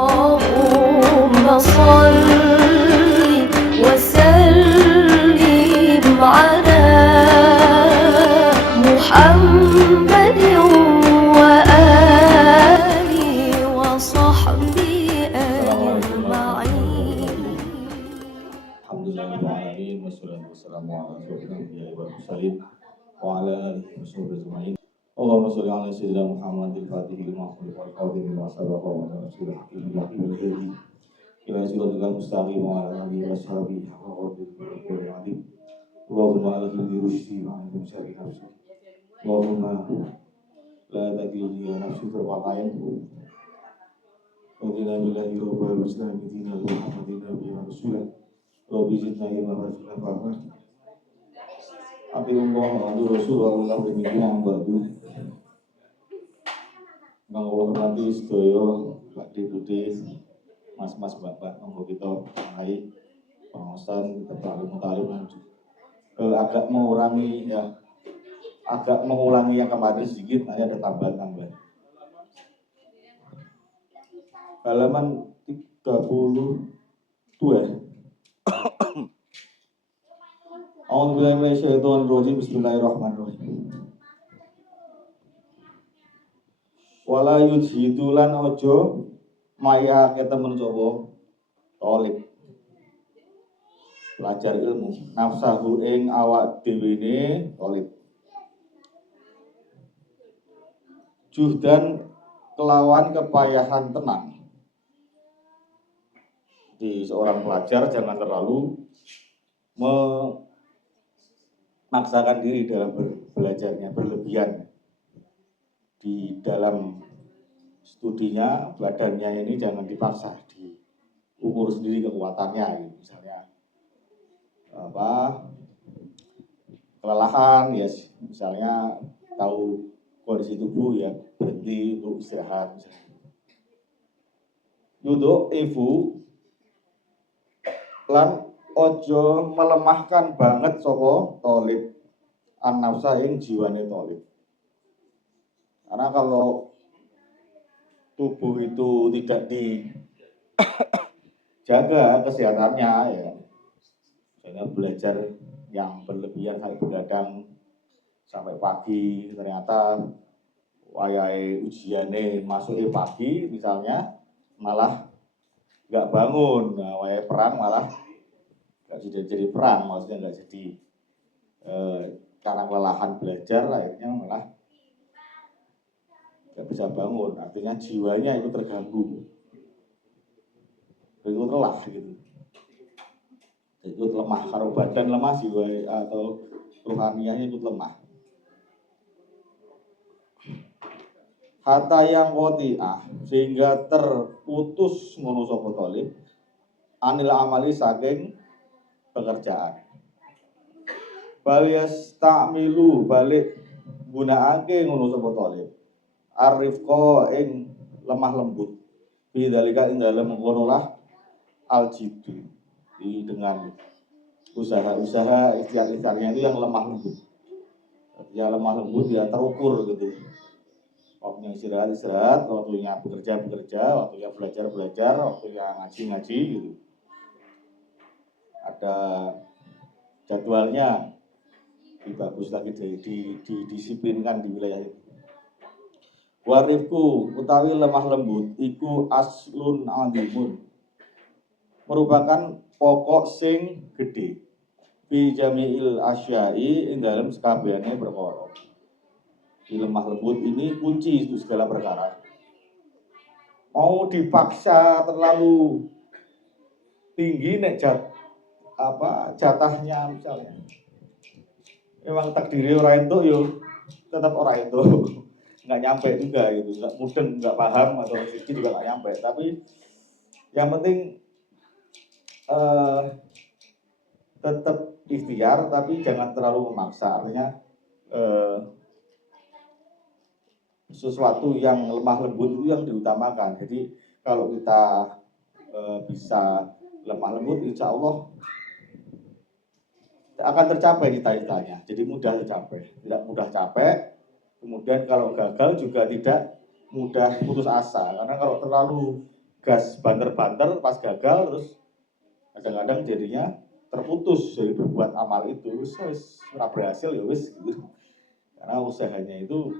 اللهم صل وسلم على محمد وآله وصحبه أجمعين. Alhamdulillahirrahmanirrahim. Wassalatu wassalamu ala rasulillah wa sallim wa ala alihi wa sahbihi ajma'in. Allahumma sholli ala sayyidina Muhammadil fatihil lima ughliqa wal khatimi lima sabaqa wa ala rasulil hakim wal hadi ila siratal mustaqim wa ala alihi wa sahbihi wa sallam. Allahumma alhimni rusydi wa antum syari nafsi. Allahumma la takilni ila nafsi tarfatain. Wa qina billahi rabbil muslimin dina Muhammadin nabiyina rasulullah. Rabbi zidna ilma wa zidna fahma. Abiullah wa rasulullah wa minkum ba'du. Kang hormati sedaya Pak-Deputi, Mas-mas Bapak monggo kita mulai pengawasan talim agak mengurangi yang kemarin sedikit, nanti ada tambahan. Halaman 32. A'udzubillahi minasyaitonirrajim. Bismillahirrahmanirrahim. Wala yujhidulan ojo maya temen coba tolib belajar ilmu nafsahu ing awak dewene tolib juhdan kelawan kepayahan tenang. Di seorang pelajar jangan terlalu memaksakan diri dalam belajarnya berlebihan. Di dalam studinya, badannya ini jangan dipaksa, diukur sendiri kekuatannya. Misalnya kelelahan, ya misalnya tahu kondisi tubuh ya berhenti untuk istirahat. Yuduk ibu lan ojo melemahkan banget sapa tolib an-nafsa ing jiwane tolib. Karena kalau tubuh itu tidak dijaga kesehatannya, ya, misalnya belajar yang berlebihan sampai begadang sampai pagi, ternyata wayai ujiane masuk pagi, misalnya malah nggak bangun, nah, wayai perang malah nggak jadi perang, maksudnya nggak jadi karena kelelahan belajar, akhirnya malah nggak bisa bangun, artinya jiwanya itu terganggu, itu lelah gitu, itu lemah. Kalau badan lemah, jiwa atau rohaniahnya itu lemah. Hatta yang qati'ah sehingga terputus ngono sapa thalib anil amali saking pekerjaan. Balias ta'milu balik gunakake ngono sapa thalib. Arifqa ing lemah lembut bidzalika ing dalem mengkonolah aljidu dengan usaha-usaha ikhtiar-ikhtiarnya itu yang lemah lembut. Ya lemah lembut ya terukur gitu. Waktunya istirahat, waktunya bekerja, waktunya belajar, waktunya ngaji gitu. Ada jadwalnya, bagus lagi didisiplinkan di wilayah itu. Warifku utawi lemah lembut iku aslun azimun, merupakan pokok sing gede fi jami'il asyai ing dalam sekabehane perkara. Di lemah lembut ini kunci untuk segala perkara. Mau dipaksa terlalu tinggi nek jatahnya misalnya memang takdiri orang itu yo tetap orang itu nggak nyampe juga gitu, nggak mudeng, nggak paham atau rezeki juga nggak nyampe. Tapi yang penting tetap ikhtiar, tapi jangan terlalu memaksa. Artinya sesuatu yang lemah lembut itu yang diutamakan. Jadi kalau kita bisa lemah lembut, insya Allah akan tercapai cita-citanya. Jadi mudah tercapai, tidak mudah capek. Kemudian kalau gagal juga tidak mudah putus asa. Karena kalau terlalu gas banter-banter pas gagal terus kadang-kadang jadinya terputus dari berbuat amal itu wis ora berhasil ya wis gitu. Karena usahanya itu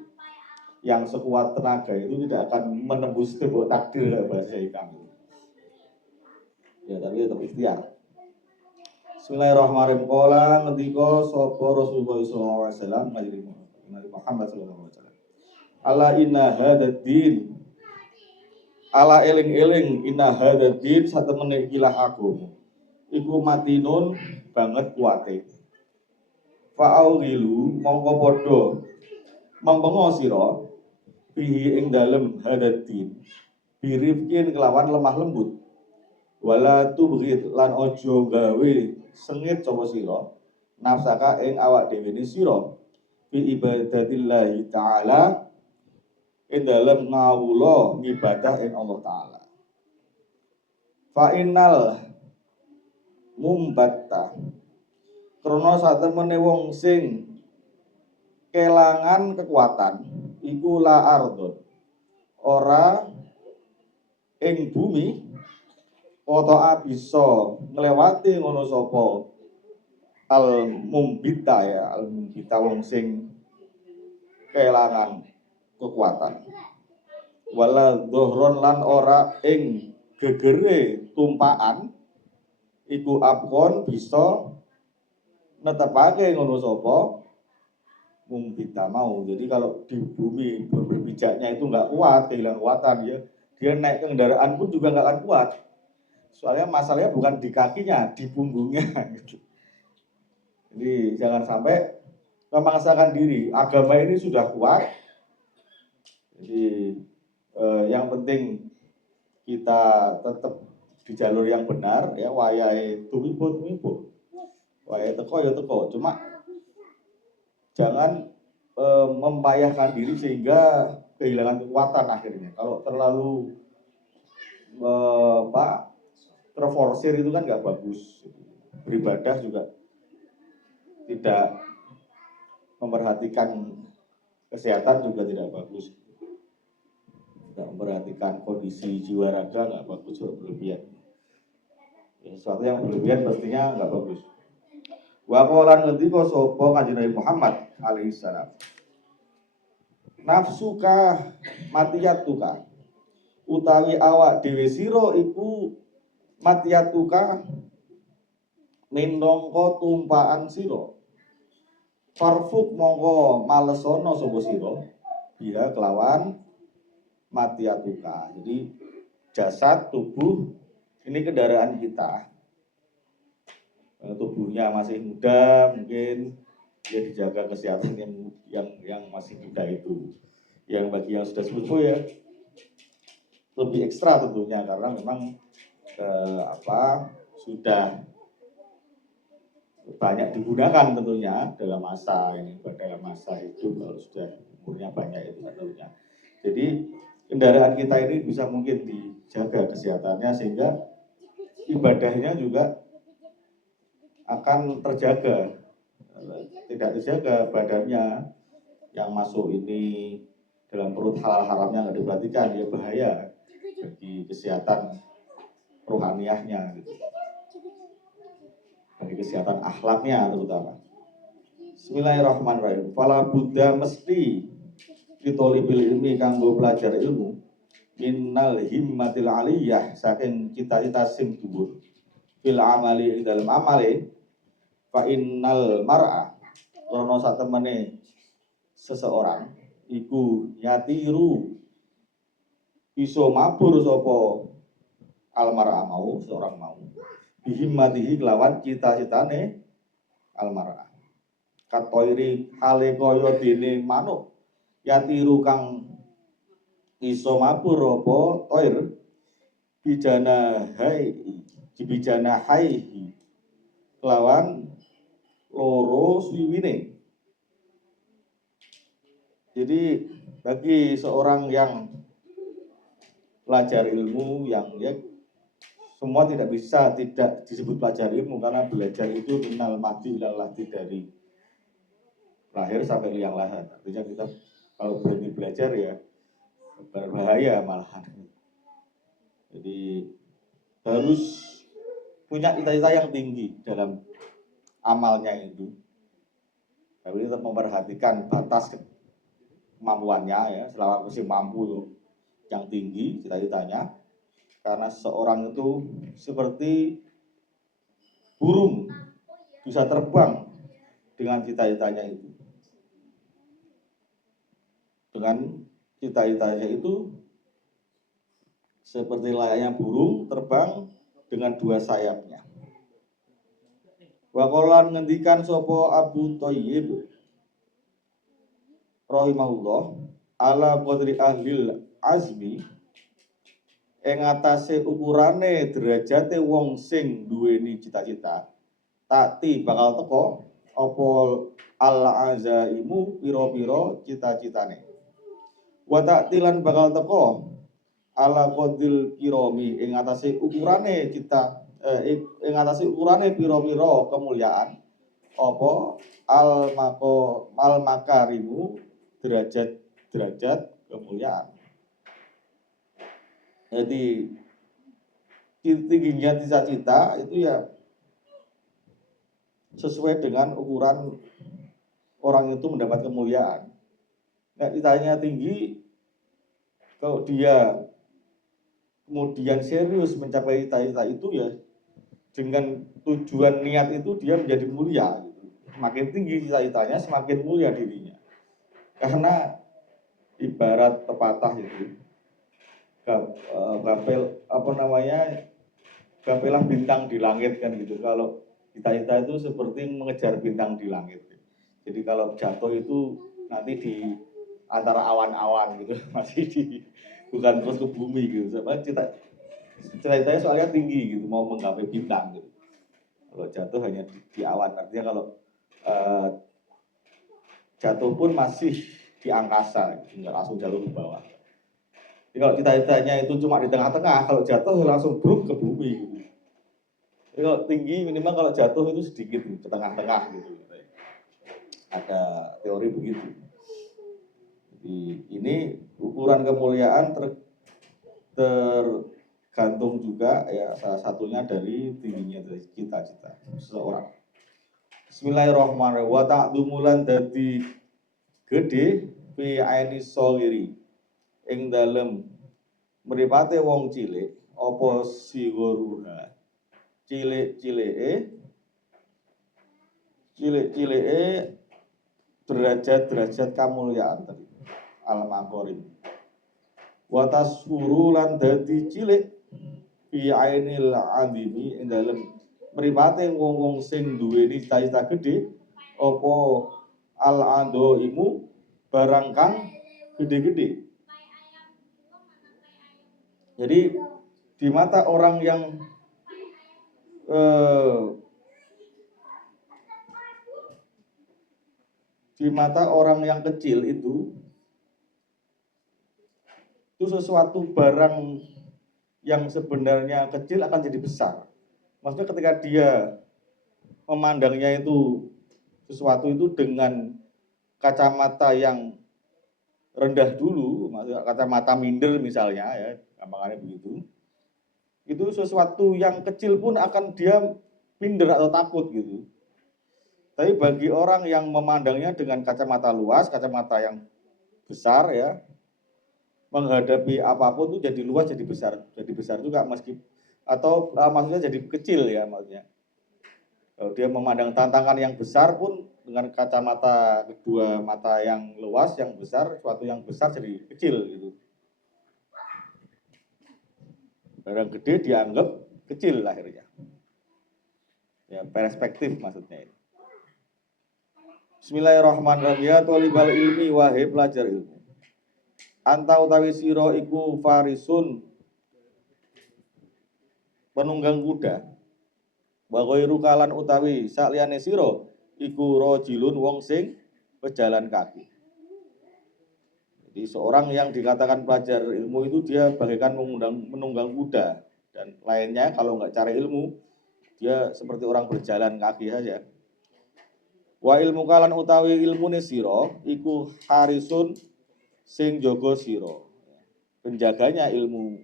yang sekuat tenaga itu tidak akan menembus tembok takdir kayak bahasa kami. Ya tapi tetap ikhtiar. Bismillahirrahmanirrahim. Qala ngendika sapa Rasulullah sallallahu alaihi wasallam Nabi Muhammad sallallahu alaihi wasallam. Ala inna hadzal din ala eling-eling inna hadzal din satemene ikilah agama. Iku matinun banget kuate. Fa'aulilu mongko padha mempengo sira bihi ing dalem hadzal din. Birifkin kelawan lemah lembut. Wala tubghid lan ojo gawe sengit sapa sira nafsaka ing awak dhewe ne sira fi ibadatillahi taala ing dalem ngawula ngibadah ing Allah taala. Fa innal mumbatta krana satemene wong sing kelangan kekuatan iku la ardon ora ing bumi Kotoa bisa ngelewati ngono sapa al mumbita ya al mumbita wong sing kelangan kekuatan wala dohron lan ora ing gegere tumpaan iku abkon bisa netepake ngono sapa mumbita mau. Jadi kalau di bumi berpijaknya itu nggak kuat, kehilangan kekuatan ya, dia naik kendaraan pun juga nggak akan kuat. Soalnya masalahnya bukan di kakinya, di punggungnya gitu. Jadi jangan sampai memaksakan diri. Agama ini sudah kuat. Jadi yang penting kita tetap di jalur yang benar ya, wayahe tumibo. Wayahe teko ya teko. Cuma jangan membayahkan diri sehingga kehilangan kekuatan akhirnya. Kalau terlalu terforsir itu kan nggak bagus. Beribadah juga tidak memperhatikan kesehatan juga tidak bagus. Tidak memperhatikan kondisi jiwa raga nggak bagus, berlebihan. Ya, sesuatu yang berlebihan pastinya nggak bagus. Wa qala ngendika sapa Kanjeng Nabi Muhammad alaihi salam. Nafsuka matiyatuka utawi awak dhewe sira iku matiyatuka minangka tumpaan sira. Farfuk mongko malesono sapa sira biha kelawan matiyatuka. Jadi jasad tubuh ini kendaraan kita. Tubuhnya masih muda mungkin ya dijaga kesehatan yang masih muda itu. Yang bagi yang sudah sepuh ya lebih ekstra tentunya karena memang sudah banyak digunakan tentunya dalam masa ini, dalam masa itu kalau sudah umurnya banyak itu tentunya. Jadi kendaraan kita ini bisa mungkin dijaga kesehatannya sehingga ibadahnya juga akan terjaga. Tidak terjaga badannya yang masuk ini dalam perut halal haramnya nggak diperhatikan ya bahaya bagi kesehatan rohaniahnya gitu. Bagi kesehatan akhlaknya terutama. Bismillahirrahmanirrahim. Fala buddha mesti ditolibil ilmi kanggo belajar ilmu minnal himmatil aliyah saking cita-cita sing dhuwur fil amali dalam amale fa innal mar'a rono satemene seseorang iku yatiru iso mabur sapa almar'a mau seorang mau bihimmatihi kelawan cita-citane almar'a katoiri hale kaya dene manuk yatiru kang iso mabur apa toir bijana hai kelawan loro swiwine. Jadi bagi seorang yang belajar ilmu yang ya semua tidak bisa tidak disebut belajar ilmu karena belajar itu minal mahdi ilal lahdi dari lahir sampai liang lahat. Artinya kita kalau berhenti belajar ya berbahaya malahan. Jadi harus punya cita-cita yang tinggi dalam amalnya itu. Tapi tetap memperhatikan batas kemampuannya ya, selama masih mampu yang tinggi cita-citanya. Karena seorang itu seperti burung bisa terbang dengan cita-citanya itu. Dengan cita-citanya itu seperti layaknya burung terbang dengan dua sayapnya. Wa qalan ngendikan sapa Abu Thayyib rahimahullah ala qadri ahlil azmi ing atase ukurane derajate wong sing duweni cita-cita takti bakal teko apa al azaimu pira-pira cita-citane wa taktilan bakal teko ala qadil kirami ing atase ukurane ing atase ukurane pira-pira kemuliaan apa al makarimu derajat kemuliaan. Jadi tingginya cita-cita itu ya sesuai dengan ukuran orang itu mendapat kemuliaan. Nah, citanya tinggi, kalau dia kemudian serius mencapai cita-cita itu ya dengan tujuan niat itu dia menjadi mulia. Semakin tinggi cita-citanya, semakin mulia dirinya. Karena ibarat pepatah itu, gapelah bintang di langit kan gitu. Kalau cita-cita itu seperti mengejar bintang di langit. Jadi kalau jatuh itu nanti di antara awan-awan gitu, masih bukan terus ke bumi gitu. Soalnya cita-citanya soalnya tinggi gitu, mau menggapai bintang gitu. Kalau jatuh hanya di awan, artinya kalau jatuh pun masih di angkasa, nggak langsung jatuh ke bawah. Jadi kalau cita-citanya itu cuma di tengah-tengah, kalau jatuh langsung bruk ke bumi gitu. Jadi kalau tinggi minimal kalau jatuh itu sedikit ke tengah-tengah gitu. Ada teori begitu. Jadi ini ukuran kemuliaan tergantung juga ya salah satunya dari tingginya dari cita-cita seseorang. Bismillahirrahmanirrahim. Wa ta'dumulan dadi gede fi aini sholiri ing dalem mripate wong cilik apa sigoruha cilik-cilike derajat kamulyaan tadi al-maqarim wa tasfuru lan dadi cilik fi ainil adimi ing dalem mripate wong-wong sing duweni cita-cita gede apa al-adaimu barang kang gede-gede. Jadi di mata orang yang kecil itu sesuatu barang yang sebenarnya kecil akan jadi besar. Maksudnya ketika dia memandangnya itu sesuatu itu dengan kacamata yang rendah dulu, maksudnya kacamata minder misalnya ya, gampangannya begitu. Itu sesuatu yang kecil pun akan dia minder atau takut gitu. Tapi bagi orang yang memandangnya dengan kacamata luas, kacamata yang besar ya, menghadapi apapun itu jadi luas, jadi besar juga maksudnya jadi kecil ya maksudnya. Kalau dia memandang tantangan yang besar pun dengan kacamata kedua mata yang luas, yang besar, suatu yang besar jadi kecil gitu. Barang gede dianggap kecil akhirnya. Ya, perspektif maksudnya ini. Bismillahirrahmanirrahim. Ya thalibal ilmi wahai pelajar ilmu. Anta utawi sira iku farisun penunggang kuda. Wa ghairu kalan utawi sakliyane sira iku rajulun wong sing pejalan kaki. Jadi seorang yang dikatakan pelajar ilmu itu dia bagaikan menunggang kuda, dan lainnya kalau nggak cari ilmu dia seperti orang berjalan kaki saja. Wa ilmu kalan utawi ilmune sira iku harisun sing jaga sira. Penjaganya ilmu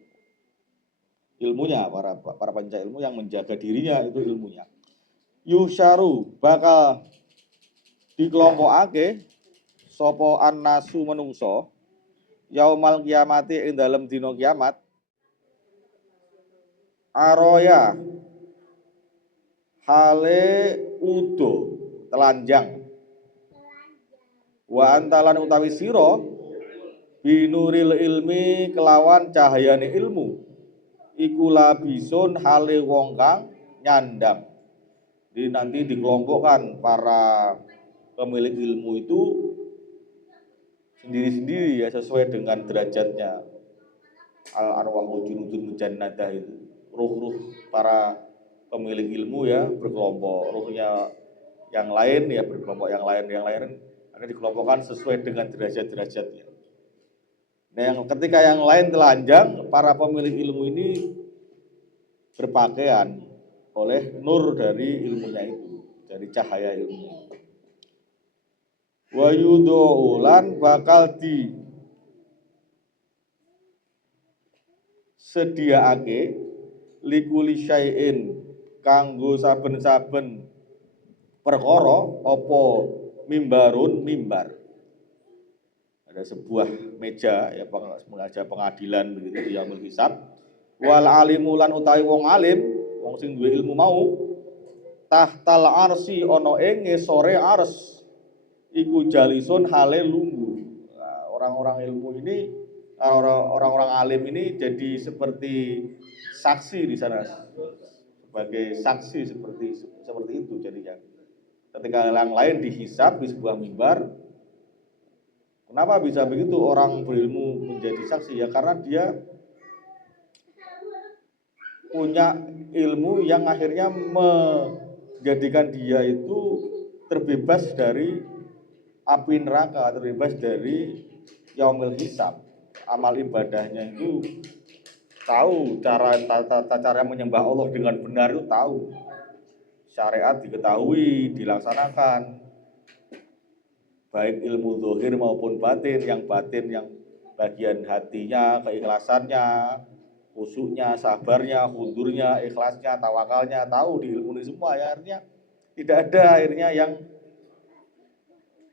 ilmunya, para pencari ilmu yang menjaga dirinya itu ilmunya. Yusyaru bakal dikelompokake sapa annasu menungso yaumal kiamati ing dalem dina kiamat aroya hale udo telanjang wa antalan utawi sira binuril ilmi kelawan cahayane ilmu iku labisun hale wong kang nyandang. Jadi nanti dikelompokkan para pemilik ilmu itu sendiri-sendiri ya sesuai dengan derajatnya. Al arwahu junudun mujannadah itu ruh-ruh para pemilik ilmu ya berkelompok, ruhnya yang lain ya berkelompok yang lain akan dikelompokkan sesuai dengan derajat-derajatnya. Nah, yang ketika yang lain telanjang, para pemilik ilmu ini berpakaian oleh nur dari ilmunya itu, dari cahaya ilmunya. Wa yudhulan bakal di sediaake likuli syai'in kanggo saben-saben perkara apa mimbarun mimbar. Ada sebuah meja ya mengajar pengadilan begitu di yaumul hisab. Wal alimulan utawi wong alim, wong sing duwe ilmu mau tahtal arsi ana ing ngisore ars iku jalisun hale lungguh. Nah, orang-orang ilmu ini orang-orang alim ini jadi seperti saksi di sana sebagai saksi seperti itu jadinya. Ketika yang lain dihisab di sebuah mimbar, kenapa bisa begitu orang berilmu menjadi saksi? Ya karena dia punya ilmu yang akhirnya menjadikan dia itu terbebas dari api neraka, terbebas dari yaumil hisab. Amal ibadahnya itu tahu tata cara menyembah Allah dengan benar itu tahu. Syariat diketahui, dilaksanakan. Baik ilmu zahir maupun batin, yang bagian hatinya, keikhlasannya, khusyuknya, sabarnya, hudurnya, ikhlasnya, tawakalnya, tahu di ilmu ini semua ya. Artinya tidak ada akhirnya yang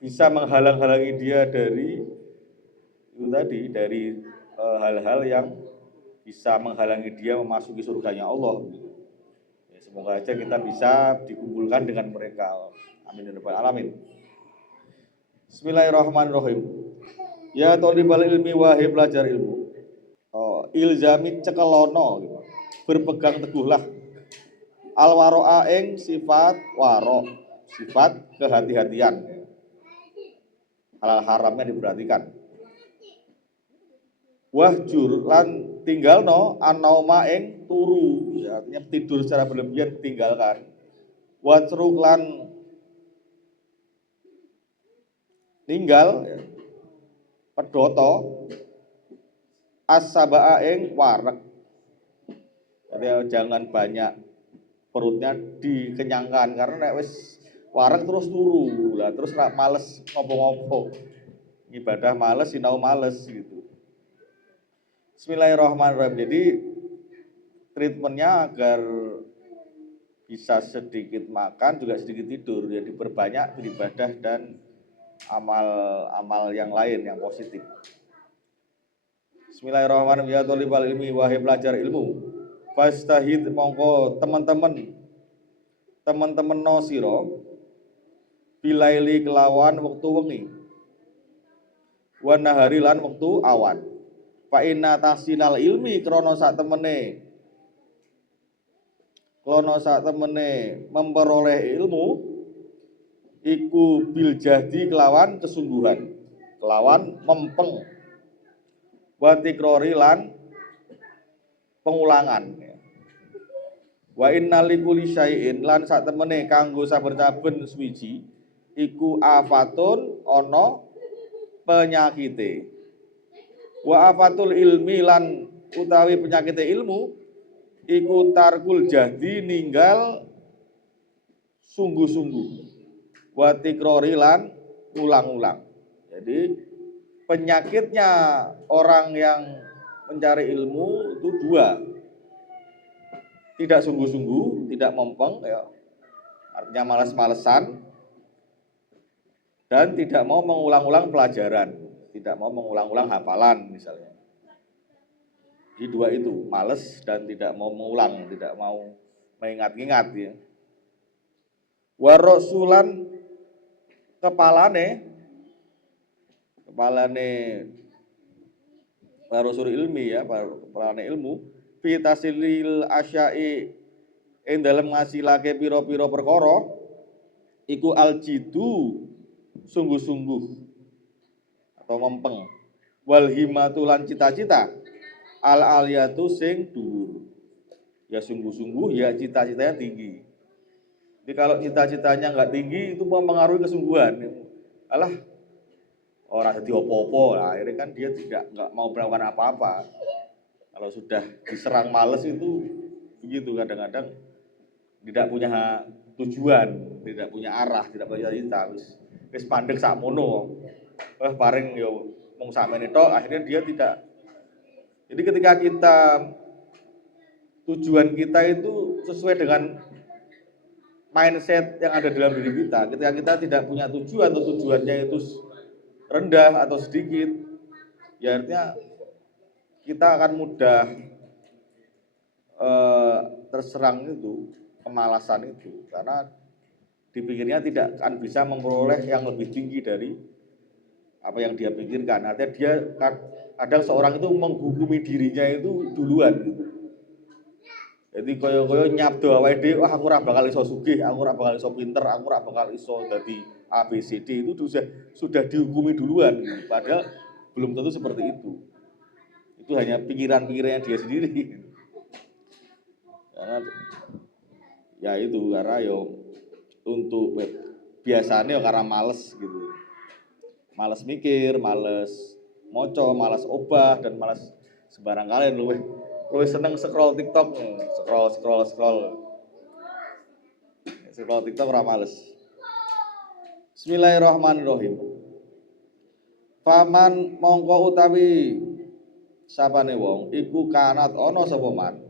bisa menghalang-halangi dia dari itu tadi, dari hal-hal yang bisa menghalangi dia memasuki surganya Allah. Ya, semoga aja kita bisa dikumpulkan dengan mereka. Amin ya rabbal alamin. Bismillahirrahmanirrahim. Ya thalibal ilmi wahai belajar ilmu. Ilzami cekelono gitu. Berpegang teguhlah alwaroa ing sifat waro, sifat kehati-hatian. Halal haramnya diperhatikan. Wahjur lan tinggalno anauma ing turu, ya, artinya tidur secara berlebihan tinggalkan. Watruk lan tinggal ya, pedoto as-sabaa ing wareg. Jadi jangan banyak perutnya dikenyangkan karena nek wis wareg terus turu lah, terus males ngopo-ngopo. Ibadah males, sinau males gitu. Bismillahirrahmanirrahim. Jadi treatmentnya agar bisa sedikit makan juga sedikit tidur. Jadi berbanyak beribadah dan amal yang lain yang positif. Bismillahirrahmanirrahim. Ya thalibal ilmi wahai pelajar ilmu. Fastahid mongko teman-teman no sira bilaili kelawan wektu wengi. Wa nahari lan wektu awan. Fa inna tahsinal ilmi krana sak temene memperoleh ilmu iku bil jahdi kelawan kesungguhan, kelawan mempeng. Wa tikrori lan pengulangan. Wa inna likulli syai'in lan sak temene kanggo saben-saben suwiji iku afatun ana penyakite. Wa afatul ilmi lan utawi penyakit ilmu iku tarkul jahdi ninggal sungguh-sungguh. Wa tikrori lan ulang-ulang. Jadi penyakitnya orang yang mencari ilmu itu dua. tidak sungguh-sungguh, tidak mempeng, ya, artinya malas-malesan, dan tidak mau mengulang-ulang pelajaran, tidak mau mengulang-ulang hafalan misalnya. Di dua itu, males dan tidak mau mengulang, tidak mau mengingat-ingat ya. Warosulan kepalane warosul ilmi ya, kepalane ilmu fitasilil asyai ing dalem ngasilake pira-pira perkara iku aljidu sungguh-sungguh atau mempeng, wal himatu lan cita-cita al aliyatu sing dhuwur. Ya sungguh-sungguh, ya cita-citanya tinggi. Jadi kalau cita-citanya nggak tinggi itu mempengaruhi kesungguhan. Alah, orang jadi opo-opo, nah, akhirnya kan dia nggak mau melakukan apa-apa. Kalau sudah diserang males itu begitu, kadang-kadang tidak punya tujuan, tidak punya arah, tidak punya cita. Wis pandeg sakmono. Paring yo mung sakmene tok, akhirnya dia tidak. Jadi ketika kita tujuan kita itu sesuai dengan mindset yang ada dalam diri kita, ketika kita tidak punya tujuan atau tujuannya itu rendah atau sedikit, ya artinya kita akan mudah terserang itu, kemalasan itu, karena dipikirnya tidak akan bisa memperoleh yang lebih tinggi dari apa yang dia pikirkan. Artinya dia kadang seorang itu menghukumi dirinya itu duluan gitu. Jadi koyo-koyo nyabdo awake dhewe, wah aku ora bakal iso sugih, aku ora bakal iso pinter, aku ora bakal iso dadi ABCD, itu sudah dihukumi duluan gitu. Padahal belum tentu seperti itu. Itu hanya pikiran-pikirannya dia sendiri. Karena ya itu karena yo untuk biasanya karena males gitu. Males mikir, males moco, males obah, dan males sembarang kalian luwih seneng scroll TikTok, scroll TikTok ora males. Bismillahirrahmanirrahim. Faman mongko utawi sapane wong iku kanat ana sapa man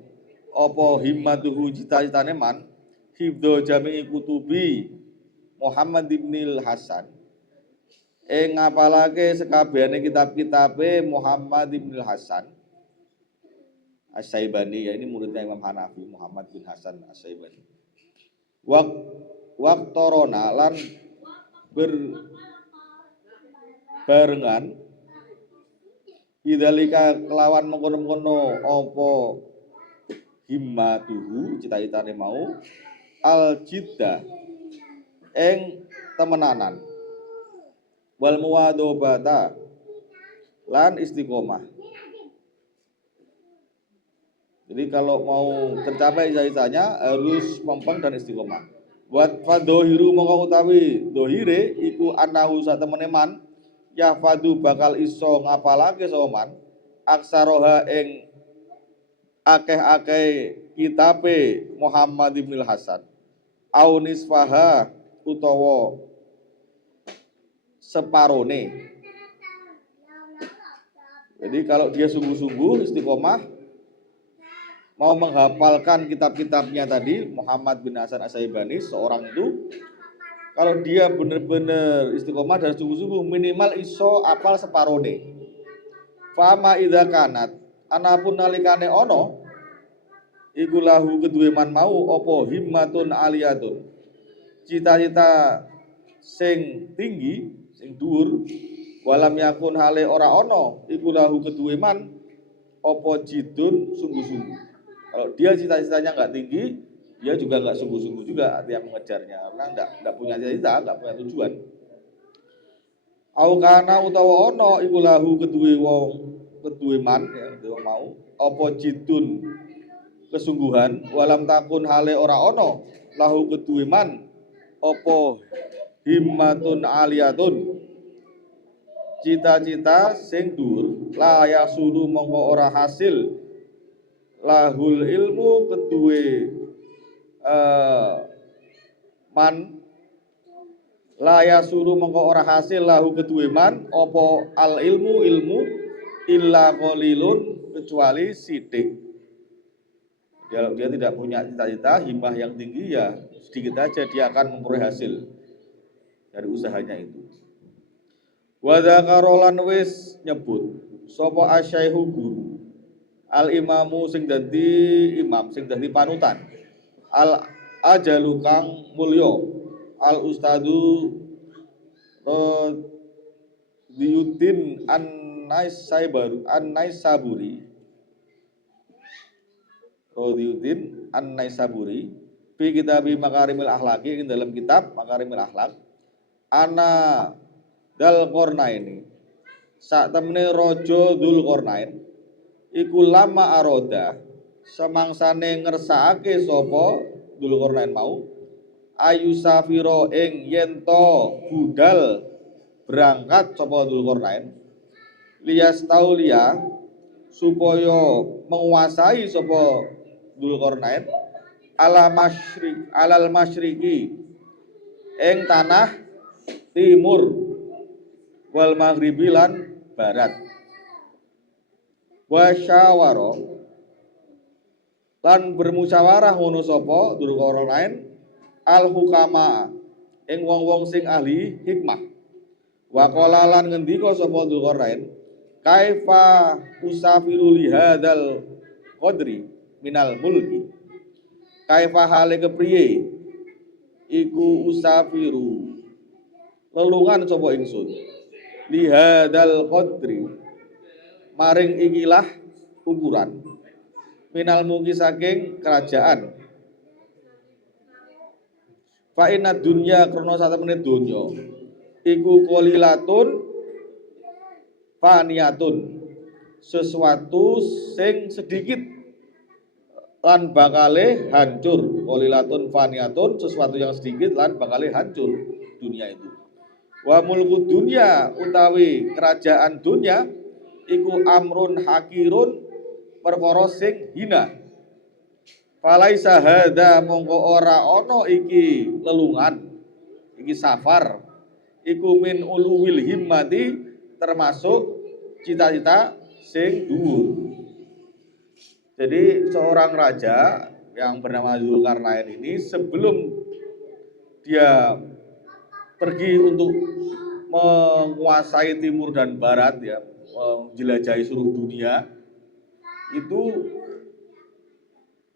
apa himmatuhu cita-citane man hifdho jami'i kutubi Muhammad ibnil Hasan ngapalake sekabehane kitab-kitabe Muhammad ibnil Hasan As-Syaibani, ya ini muridnya Imam Hanafi, Muhammad bin Hasan As-Syaibani. Waktorona lan berbarengan idalika kelawan mengkono-mengkono apa himmatuhu cita-citane mau al jidda ing temenanan wal muwadobata lan istiqomah. Jadi kalau mau tercapai cita-citanya harus mempeng dan istiqomah. Buat fadohiru mongko utawi dohire iku anahu satemene man yahfadu bakal iso ngapalake soman aksaroha ing akeh-akeh kitabe Muhammad ibnil Hasan au nisfaha utawa separone. Jadi kalau dia sungguh-sungguh istiqomah mau menghafalkan kitab-kitabnya tadi Muhammad bin Hasan As-Syaibani, seorang itu kalau dia benar-benar istiqomah dan sungguh-sungguh minimal iso apal separone. Fama idza kanat anapun nalikane ono iku lahu kedue man mau apa himmatun aliyatun cita-cita sing tinggi sing dhuwur walam yakun hale ora ono iku lahu kedue man apa jidun sungguh-sungguh. Kalau dia cita-citanya nggak tinggi, dia juga nggak sungguh-sungguh juga artinya mengejarnya, karena nggak punya cita-cita, nggak punya tujuan. Au kana utawa ono iku lahu kedue man ya kedue mau apa jidun kesungguhan walam takun hale ora ono lahu kedue man apa himmatun aliyatun cita-cita sing dhuwur la yasulu mongko ora hasil lahul ilmu kedue man laya suruh mongko ora hasil lahu kedue man opo al ilmu illa qalilun kecuali sithik. Dia tidak punya cita-cita, himmah yang tinggi, ya sedikit aja dia akan memperoleh hasil dari usahanya itu. Wa dzakarolan wis nyebut sapa asyaihu guru al imamu sing dadi imam, sing dadi panutan, al ajalu kang mulya, al ustadu Rodiuddin An-Naisaburi, Rodiuddin An-Naisaburi fi kitabi Makarimil Akhlaqi, ing dalam kitab Makarimil Akhlaq, ana dal Qarnaini, sak temene raja Dzul Qarnain iku lama aroda, semangsane ngersakake sapa Dzul Qarnain mau ayu safiro ing yento budal berangkat sapa Dzulqarnain liyas taulia supaya menguasai sapa Dzulqarnain alal masyriki ing tanah timur wal maghribi lan barat wasyawara lan bermusyawarah ngono sapa Dzulqarnain al hukama ing wong-wong sing ahli hikmah. Wa qala lan ngendika sapa Dzulqarnain, kaifa usafiru li hadzal qadri minal mulki. Kaifa hale kepriye iku usafiru lelungan sapa ingsun li hadzal qadri maring ikilah ukuran minal mulki saking kerajaan. Fa inna dunya krana satemene donya iku qolilatun faniyatun, sesuatu sing sedikit lan bakale hancur. Qolilatun faniyatun, sesuatu yang sedikit lan bakale hancur dunia itu. Wa mulku dunya utawi kerajaan dunia iku amrun hakirun, perkara sing hina. Falaisa hadza mongko ora ana iki lelungan, iki safar iku min uluwil himmati, termasuk cita-cita sing dhuwur. Jadi seorang raja yang bernama Dzulqarnain ini sebelum dia pergi untuk menguasai timur dan barat, ya, menjelajahi seluruh dunia, itu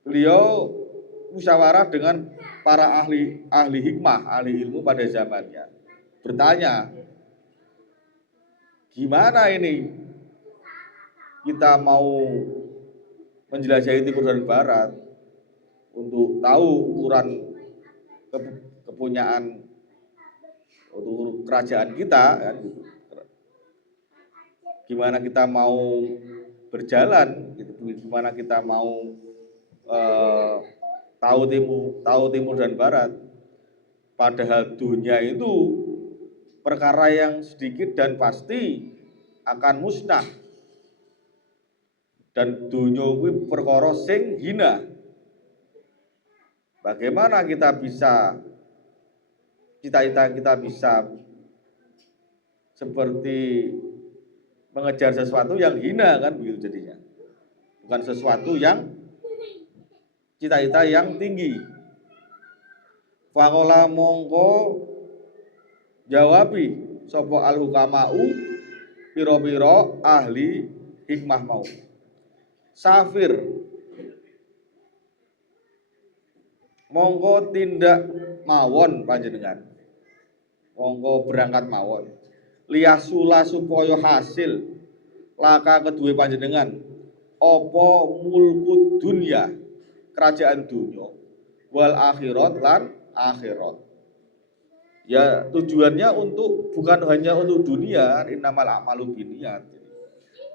beliau musyawarah dengan para ahli hikmah, ahli ilmu pada zamannya. Bertanya, gimana ini kita mau menjelajahi timur dan barat untuk tahu ukuran kepunyaan untuk kerajaan kita, kan, gitu. Gimana kita mau berjalan, gitu. Gimana kita mau tahu timur dan barat, padahal dunia itu perkara yang sedikit dan pasti akan musnah, dan dunia kuwi perkara sing hina. Bagaimana kita bisa cita-cita kita bisa seperti mengejar sesuatu yang hina, kan begitu jadinya. Bukan sesuatu yang cita-cita yang tinggi. Faqala mongko jawabi sapa al hukamau pira-pira ahli hikmah mau. Safir mongko tindak mawon panjenengan, mongko berangkat mawon liyasula supaya hasil laka kedue panjenengan apa mulku dunya, kerajaan dunya, wal akhirat lan akhirat. Ya tujuannya bukan hanya untuk dunia, innamal a'malu binniyat.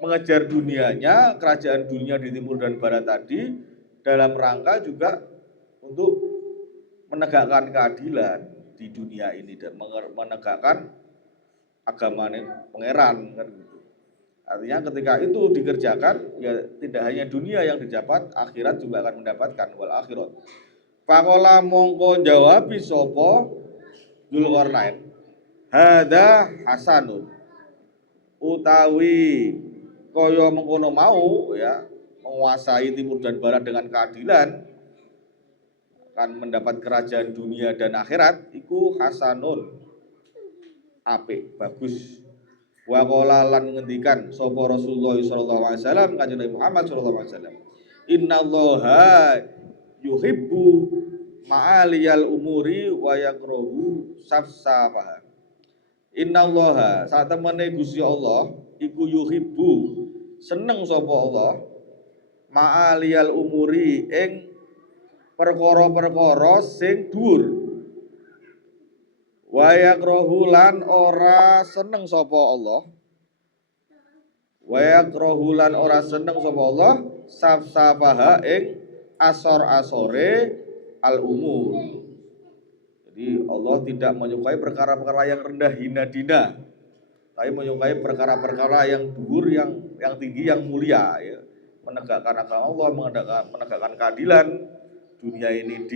Mengejar dunianya, kerajaan dunia di timur dan barat tadi dalam rangka juga untuk menegakkan keadilan di dunia ini dan menegakkan agamanya pangeran, kan gitu. Artinya ketika itu dikerjakan, ya tidak hanya dunia yang didapat, akhirat juga akan mendapatkan, wal akhirat. Faqala mongko jawabi sapa Dzulqarnain, hadza hasanun, utawi kaya mengkono mau, ya, menguasai timur dan barat dengan keadilan akan mendapat kerajaan dunia dan akhirat iku hasanun apik bagus. Wa qala lan ngendikan sapa Rasulullah sallallahu alaihi wasallam kanjeng Nabi Muhammad sallallahu alaihi wasallam innallaha yuhibbu ma'aliyal umuri wa yakrahu safsafaha. Innallaha sak temene Gusti Allah iku yuhibbu seneng sapa Allah ma'aliyal umuri ing perkara-perkara sing dhuwur. Wa yakrahu lan ora seneng sapa Allah. Wa yakrahu lan ora seneng sapa Allah safsafaha ing asor-asore al-umur. Jadi Allah tidak menyukai perkara-perkara yang rendah hina dina, tapi menyukai perkara-perkara yang dhuwur, yang tinggi, yang mulia ya. Menegakkan agama Allah, menegakkan keadilan. Dunia ini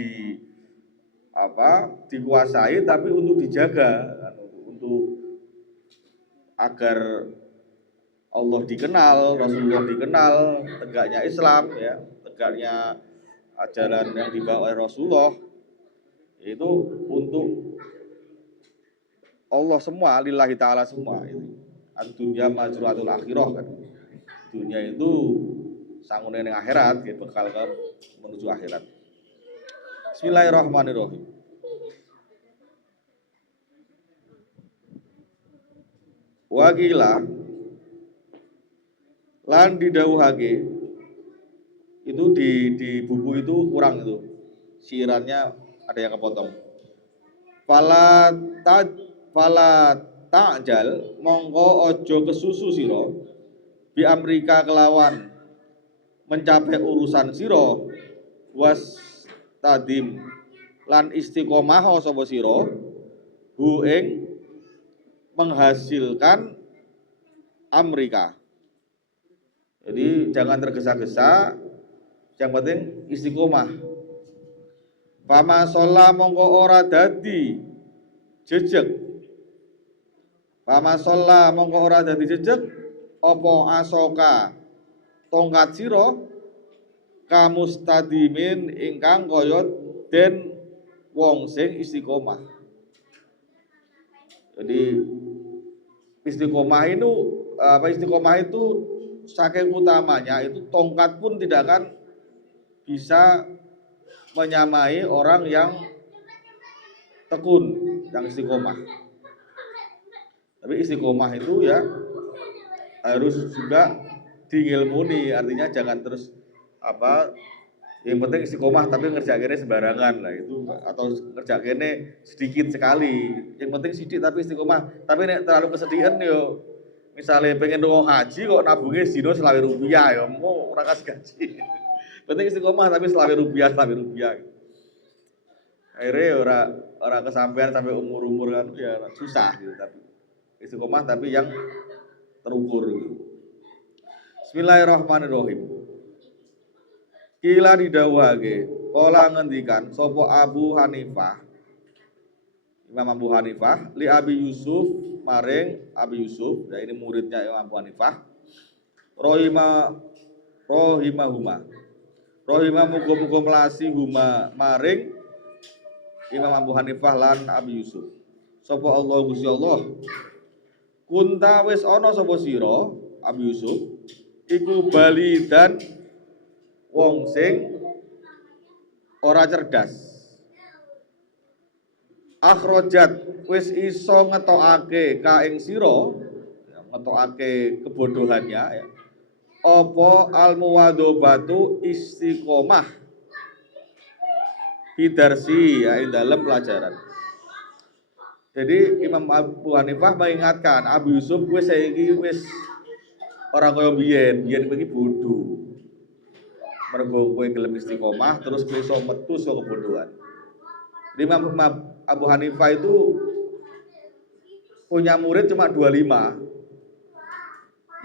dikuasai tapi untuk dijaga kan, untuk agar Allah dikenal, Rasulullah dikenal, tegaknya Islam ya, tegaknya ajaran yang dibawa oleh Rasulullah itu untuk Allah semua, lillahi ta'ala semua itu. Ad-dunya majruatul akhirah kan. Dunia itu sangune ning akhirat, ya, bekal ke menuju akhirat. Bismillahirrahmanirrahim. Wakila lan didhawuhake itu di buku itu kurang itu siirannya ada yang kepotong. Fala ta'jal mongko ojo kesusu sira bi amrika kelawan mencapai urusan sira was tadim lan istiqomah sapa sira hu ing menghasilkan amrika. Jadi jangan tergesa-gesa, yang penting istiqomah. Fama sholla mongko ora dadi jejeg. Fama sholla mongko ora dadi jejeg opo asoka tongkat sira kamustadimin ingkang kaya den wong sing istiqomah. Jadi istiqomah itu saking utamanya itu tongkat pun tidak akan bisa menyamai orang yang tekun, yang istiqomah. Tapi istiqomah itu ya harus juga diilmuni, artinya jangan terus yang penting istiqomah tapi ngerjakannya sembarangan lah itu, atau ngerjakannya sedikit sekali. Yang penting sidik tapi istiqomah. Tapi nek terlalu kesedihan yo, misalnya pengen dong haji kok nabungnya sino Rp1.000 ya, mau ora kas gaji. Penting istiqomah tapi Rp1.000. Akhirnya orang kesampaian sampai umur kan ya susah gitu, tapi istiqomah tapi yang terukur gitu. Bismillahirrahmanirrahim. Kila didhawuhake, kala ngendikan sapa Abu Hanifah, Imam Abu Hanifah li Abi Yusuf maring Abi Yusuf, ya ini muridnya Imam Abu Hanifah. Rohimahuma muga-muga melasi huma maring Imam Abu Hanifah lan Abi Yusuf. Sapa Allah Gusti Allah. Kunta wis ana sapa sira Abi Yusuf iku bali dan wong sing ora cerdas. Akhrajat wis iso ngetokake ka ing sira, ngetokake kebodohannya ya. Apa al-muwadhabatu istiqomah bidarsi ya ing dalam pelajaran. Jadi Imam Abu Hanifah mengingatkan Abu Yusuf saiki wis ora kaya biyen iki bodoh. Mergo kowe gelem istiqomah terus kowe iso metu saka kebodohan. Jadi Imam Abu Hanifah itu punya murid cuma 25.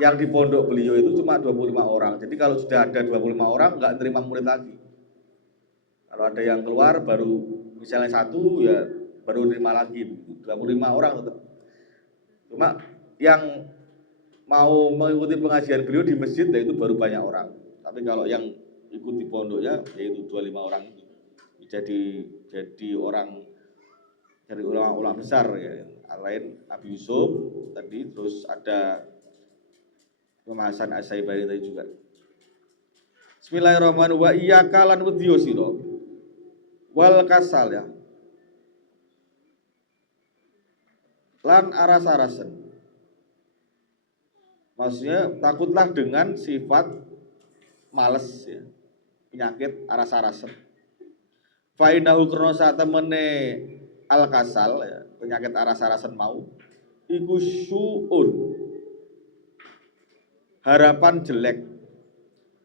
Yang di pondok beliau itu cuma 25 orang. Jadi kalau sudah ada 25 orang enggak terima murid lagi. Kalau ada yang keluar baru misalnya satu ya baru terima lagi. 25 orang tetap. Cuma yang mau mengikuti pengajian beliau di masjid itu baru banyak orang. Tapi kalau yang ikut di pondoknya yaitu 25 orang itu jadi orang dari ulama-ulama besar ya. Lain Abi Yusuf tadi, terus ada Imam Hasan Asy-Syaibani tadi juga. Bismillahirrahmanirrahim. Wa iyyaka lan wedya sira wal kasal ya. Lan aras-arasen. Maksudnya takutlah dengan sifat males ya. Penyakit aras-arasen. Fa innahu karena satemene al kasal ya, penyakit aras-arasen mau iku syu'un, harapan jelek,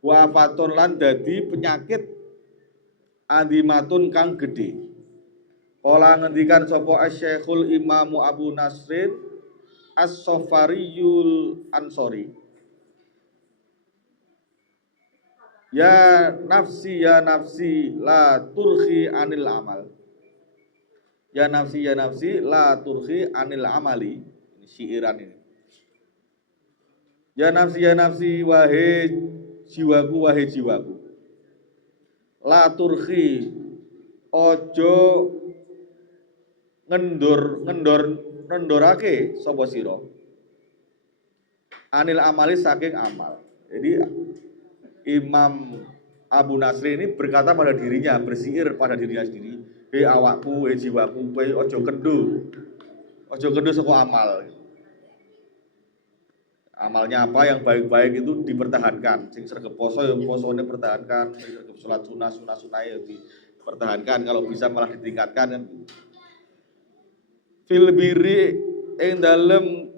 wafatun lan dadi penyakit adimatun kang gede. Kala ngendikan sapa Asy-Syekhul Imam Abu Nasrin As-Safariyul Ansori, ya nafsi la turhi anil amal. Ya nafsi la turhi anil amali. Ini syairan ini. Ya nafsi wahai jiwaku. La turhi ojo ngendorake sapa sira anil amali saking amal. Jadi Imam Abu Nasri ini berkata pada dirinya, bersihir pada dirinya sendiri, hei awakku, hei jiwaku, kowe ojo kendo saka amal. Amalnya apa yang baik-baik itu dipertahankan. Sing sregep poso ya posone pertahankan, sing sregep salat sunah ya dipertahankan, kalau bisa malah ditingkatkan kan. Fil biri ing dalem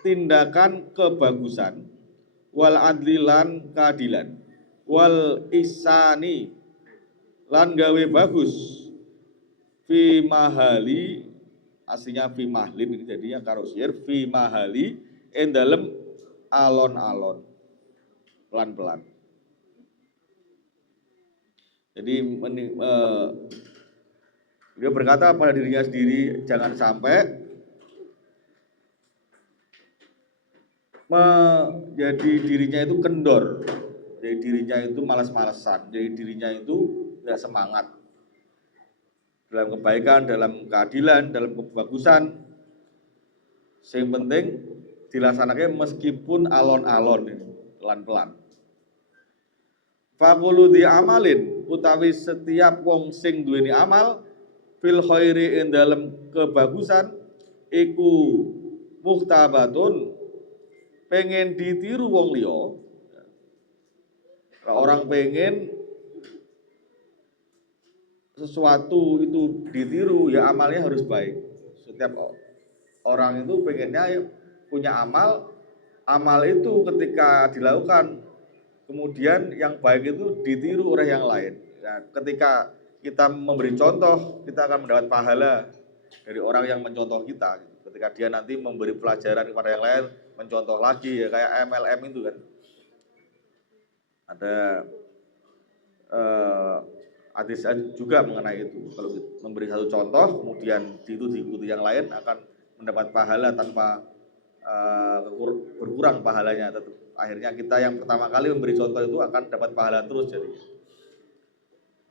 tindakan kebagusan, wal adlilan keadilan, wal ihsani lan gawe bagus, fi mahali aslinya fi mahlin ini jadinya karo syair, fi mahali ing dalem alon-alon pelan-pelan. Jadi dia berkata pada dirinya sendiri, jangan sampai menjadi dirinya itu kendor, jadi dirinya itu malas-malasan, jadi dirinya itu tidak semangat dalam kebaikan, dalam keadilan, dalam kebagusan. Yang penting dilaksanakan meskipun alon-alon, pelan-pelan. Faqulu di amalin, utawi setiap wong sing duweni amal, fil khairi ing dalam kebagusan, iku muhtabatun, pengen ditiru wong liya. Orang pengen sesuatu itu ditiru, ya amalnya harus baik. Setiap orang itu pengennya punya amal itu ketika dilakukan, kemudian yang baik itu ditiru oleh yang lain. Nah, ketika kita memberi contoh, kita akan mendapat pahala dari orang yang mencontoh kita. Ketika dia nanti memberi pelajaran kepada yang lain, mencontoh lagi, ya kayak MLM itu kan. Ada hadis juga mengenai itu. Kalau memberi satu contoh, kemudian itu diikuti yang lain, akan mendapat pahala tanpa berkurang pahalanya. Tetap akhirnya kita yang pertama kali memberi contoh itu akan dapat pahala terus jadinya.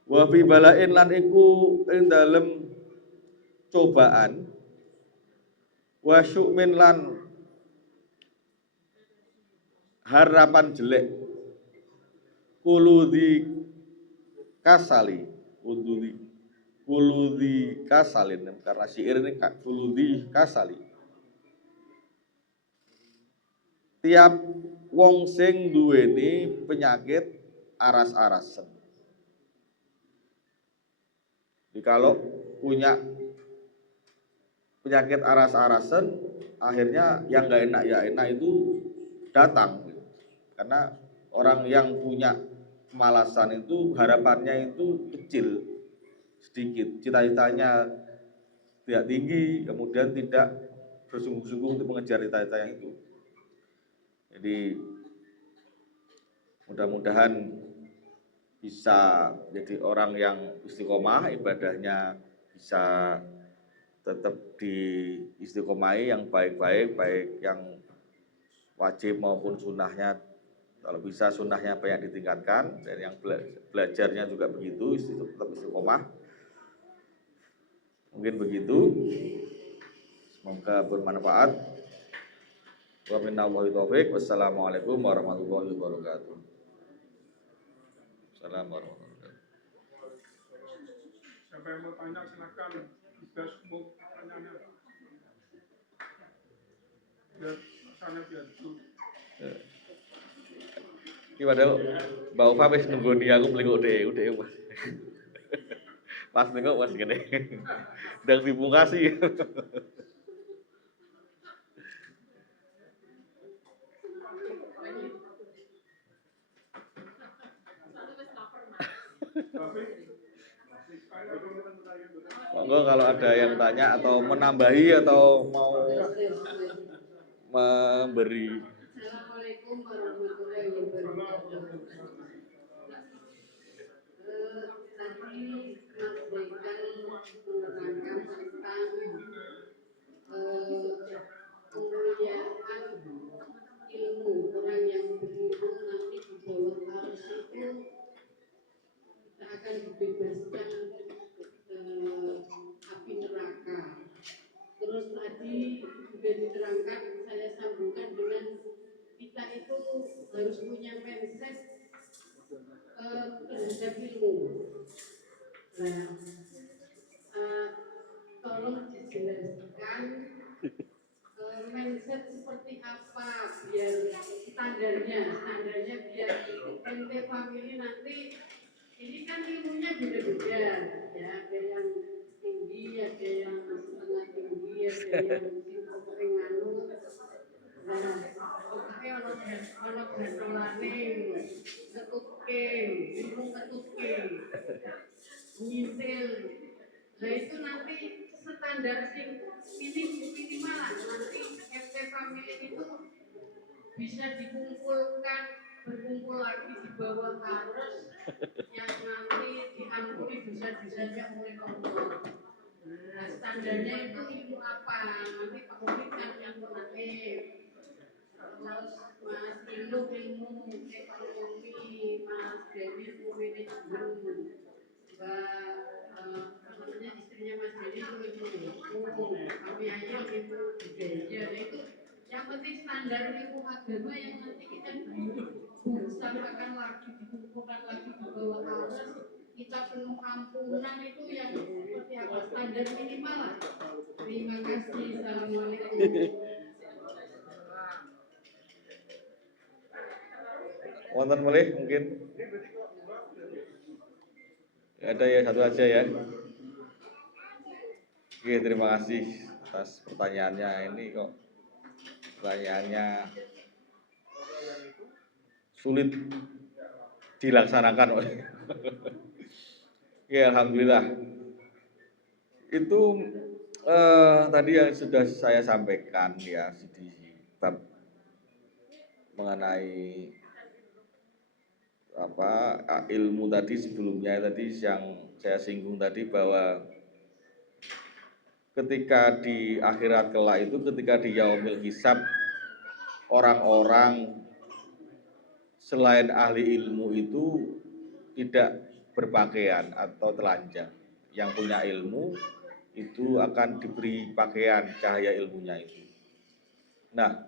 Wa fi balain lan iku ing dalem cobaan, wa syu'min lan harapan jelek, kuludi kasalin, karena syair ini kuludi kasali. Tiap wong sing duweni penyakit aras-arasen. Jadi kalau punya penyakit aras-arasen, akhirnya yang nggak enak ya enak itu datang. Karena orang yang punya kemalasan itu harapannya itu kecil, sedikit, cita-citanya tidak tinggi, kemudian tidak bersungguh-sungguh untuk mengejar cita-citanya itu. Jadi mudah-mudahan bisa jadi orang yang istiqomah, ibadahnya bisa tetap di istiqomai yang baik-baik, baik yang wajib maupun sunnahnya, kalau bisa sunnahnya banyak ditingkatkan, dan yang belajarnya juga begitu, tetap istiqomah. Mungkin begitu, semoga bermanfaat. Wa minnallahi taufiq. Wassalamualaikum warahmatullahi wabarakatuh. Assalamualaikum warahmatullahi wabarakatuh. Siapa yang mau tanya silakan. Sudah semua pertanyaannya. Biar sana biar dulu. Iki padahal Mbak Ufa wis nunggoni aku melingkuk dhewe Mas. Pas nengok Mas gini. Ndang dipungkasi. Monggo kalau ada yang tanya atau menambahi atau mau memberi. Assalamualaikum warahmatullahi wabarakatuh. Tadi Mas Dekan menerangkan tentang kemuliaan ilmu. Orang yang berilmu nanti di bawah arus itu kita akan dibebaskan api neraka. Terus tadi sudah diterangkan, saya sambungkan dengan kita itu harus punya mindset terhadap ilmu. Nah, tolong dijelaskan mindset seperti apa biar standarnya biar ente family nanti ini kan ilmunya beda-beda ya, ada yang tinggi, ada yang setengah tinggi, ada yang mungkin pokoknya nganu. Nah, pokoknya ono gantolane ketutke, ilmu ketutke, nyisil. Nah itu nanti standar sing minimal nanti FT family itu bisa dikumpulkan, berkumpul lagi di bawah arus yang nanti diampuni dosa-dosanya oleh Allah. Nah, standarnya itu ilmu apa? Nanti Pak Murid kan yang menarik. Terus Mas Ilu ilmu ekonomi, Mas Dewi ilmu manajemen, Mbak istrinya Mas Dewi ilmu hukum, kami Ayo ilmu budaya. Nah itu yang penting standar ilmu agama yang nanti kita bersamakan lagi, dikumpulkan lagi di bawah arus, kita penuh ampunan itu yang seperti apa standar minimal lah. Terima kasih. Assalamualaikum. Wonten melih mungkin. Ada ya satu aja ya. Oke, terima kasih atas pertanyaannya. Ini kok pertanyaannya sulit dilaksanakan oleh. Ya, alhamdulillah. Itu tadi yang sudah saya sampaikan ya di bab mengenai ilmu tadi sebelumnya tadi yang saya singgung tadi bahwa ketika di akhirat kelak itu ketika di yaumil hisab orang-orang selain ahli ilmu itu tidak berpakaian atau telanjang. Yang punya ilmu itu akan diberi pakaian cahaya ilmunya itu. Nah,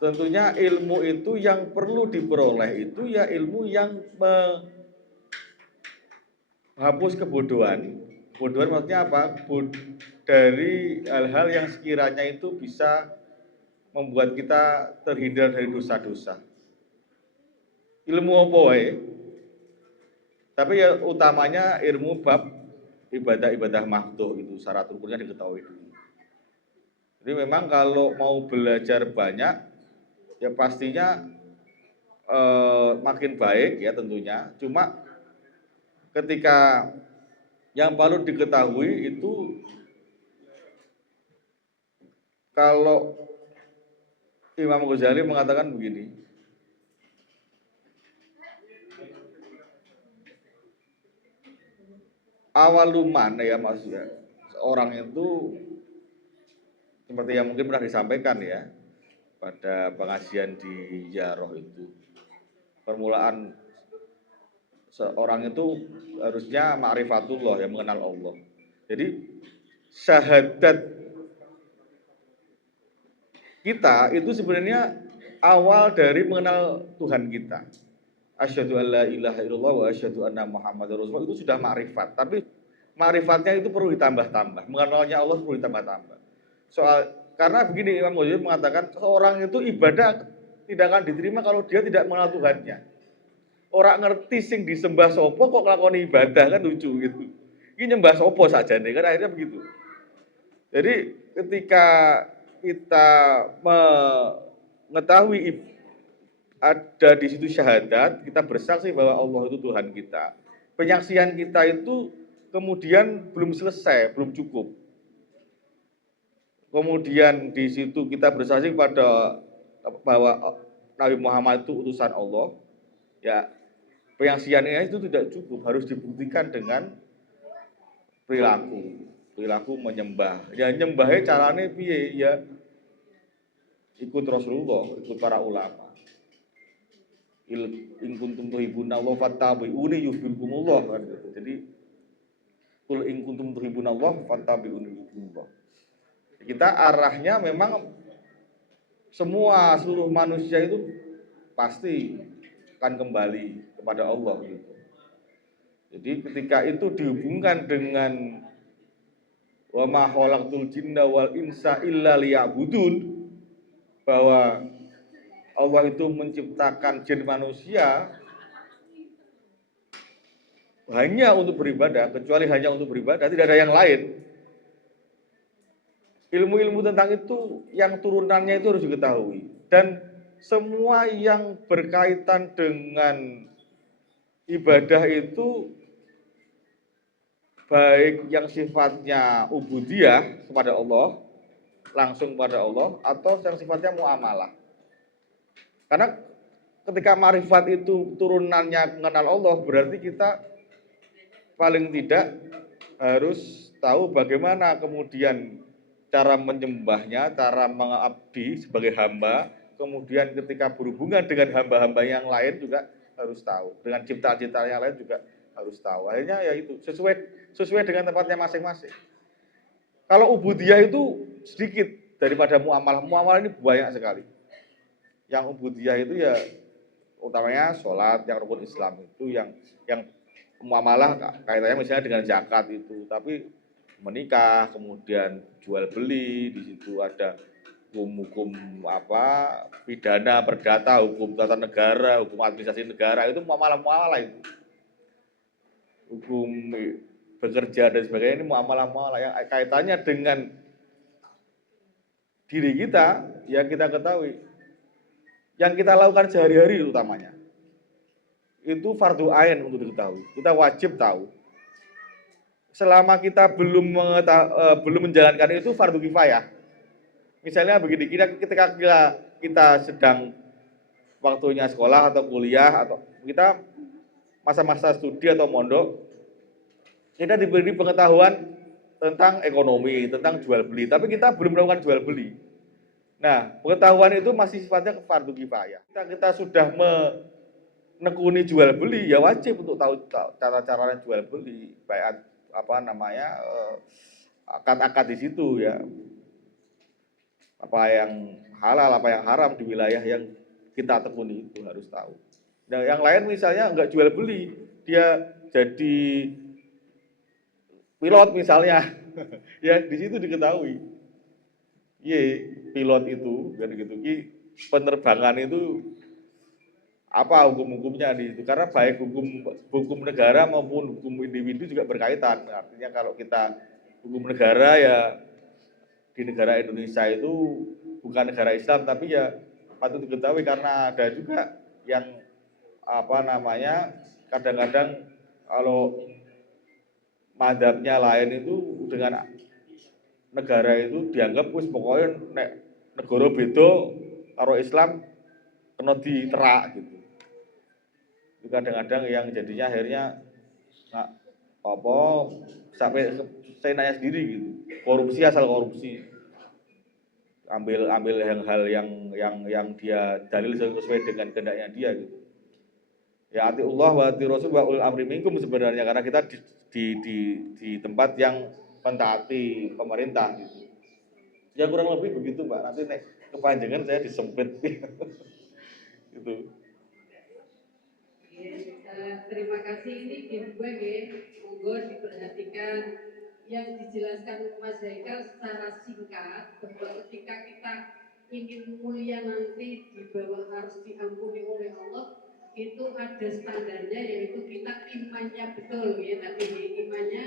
tentunya ilmu itu yang perlu diperoleh itu ya ilmu yang menghapus kebodohan. Kebodohan maksudnya apa? Dari hal-hal yang sekiranya itu bisa membuat kita terhindar dari dosa-dosa. Ilmu apa wae? Tapi ya utamanya ilmu bab ibadah-ibadah makhluk itu syarat rukunnya diketahui dulu. Jadi memang kalau mau belajar banyak ya pastinya makin baik ya tentunya. Cuma ketika yang perlu diketahui itu kalau Imam Ghazali mengatakan begini, awaluman ya maksudnya orang itu seperti yang mungkin pernah disampaikan ya, pada pengajian di Yaroh itu. Permulaan seorang itu harusnya ma'rifatullah, yang mengenal Allah. Jadi syahadat kita itu sebenarnya awal dari mengenal Tuhan kita. Asyhadu an la ilaha illallah wa asyhadu anna Muhammadar Rasulullah itu sudah ma'rifat. Tapi ma'rifatnya itu perlu ditambah-tambah. Mengenalnya Allah perlu ditambah-tambah. Karena begini, Imam Ghazali mengatakan seorang itu ibadah tidak akan diterima kalau dia tidak mengenal Tuhannya. Orang ngerti sing disembah sopo kok nglakoni ibadah, kan lucu gitu. Ini nyembah sopo saja nih, kan akhirnya begitu. Jadi ketika kita mengetahui ada di situ syahadat, kita bersaksi bahwa Allah itu Tuhan kita. Penyaksian kita itu kemudian belum selesai, belum cukup. Kemudian di situ kita bersaksi pada bahwa Nabi Muhammad itu utusan Allah. Ya, penyaksiannya itu tidak cukup, harus dibuktikan dengan perilaku menyembah. Ya nyembahnya caranya piye? Ya ikut Rasulullah, ikut para ulama. In kuntum tuhibbunallah fattabi'uni yuhibbukumullah kan gitu. Jadi kul in kuntum tuhibbunallah fattabi'uni yuhibbukumullah. Kita arahnya memang seluruh manusia itu pasti akan kembali kepada Allah gitu. Jadi ketika itu dihubungkan dengan wa ma khalaqtul jinna wal insa illa liya'budun, bahwa Allah itu menciptakan jin manusia hanya untuk beribadah, kecuali hanya untuk beribadah, tidak ada yang lain. Ilmu-ilmu tentang itu yang turunannya itu harus diketahui. Dan semua yang berkaitan dengan ibadah itu, baik yang sifatnya ubudiyah kepada Allah, langsung kepada Allah, atau yang sifatnya muamalah. Karena ketika marifat itu turunannya mengenal Allah, berarti kita paling tidak harus tahu bagaimana kemudian cara menyembahnya, cara mengabdi sebagai hamba, kemudian ketika berhubungan dengan hamba-hamba yang lain juga harus tahu, dengan ciptaan-ciptaan yang lain juga harus tahu. Akhirnya ya itu sesuai dengan tempatnya masing-masing. Kalau ubudiyah itu sedikit daripada muamalah. Muamalah ini banyak sekali. Yang ubudiyah itu ya utamanya sholat, yang rukun Islam itu, yang muamalah kaitannya misalnya dengan zakat itu, tapi menikah, kemudian jual beli, di situ ada hukum pidana, perdata, hukum tata negara, hukum administrasi negara, itu muamalah itu. Hukum bekerja dan sebagainya, ini muamalah yang kaitannya dengan diri kita, yang kita ketahui. Yang kita lakukan sehari-hari utamanya. Itu fardu ain untuk diketahui. Kita wajib tahu. Selama kita belum menjalankan itu fardu kifayah. Misalnya begini, ketika kita sedang waktunya sekolah atau kuliah, atau kita masa-masa studi atau mondok, kita diberi pengetahuan tentang ekonomi, tentang jual beli, tapi kita belum melakukan jual beli. Nah, pengetahuan itu masih sifatnya fardu kifayah. Kita sudah menekuni jual beli, ya wajib untuk tahu cara-cara jual beli, baik akad-akad di situ ya. Apa yang halal, apa yang haram di wilayah yang kita tekuni itu harus tahu. Nah, yang lain misalnya enggak jual beli, dia jadi pilot misalnya, ya di situ diketahui. Pilot itu kan gitu. Penerbangan itu apa hukum-hukumnya di itu? Karena baik hukum negara maupun hukum individu juga berkaitan. Artinya kalau kita hukum negara ya di negara Indonesia itu bukan negara Islam, tapi ya patut diketahui karena ada juga yang kadang-kadang kalau mazhabnya lain itu dengan negara itu dianggap pokoknya negara beda karo Islam kena diterak gitu. Itu kadang-kadang yang jadinya akhirnya sampai saya nanya sendiri gitu. Korupsi asal korupsi. ambil hal-hal yang dia dalil sesuai dengan kehendaknya dia gitu. Ya atiullah wa ati rasul wa ulul amri minkum sebenarnya, karena kita di tempat yang mentaati pemerintah gitu. Ya kurang lebih begitu Pak. Nanti kepanjangan saya disempit gitu. Terima kasih, ini G2 ya, monggo diperhatikan yang dijelaskan Mas Haikal secara singkat bahwa ketika kita ingin mulia nanti di bawah harus diampuni oleh Allah, itu ada standarnya, yaitu kita imannya betul ya, tadi imannya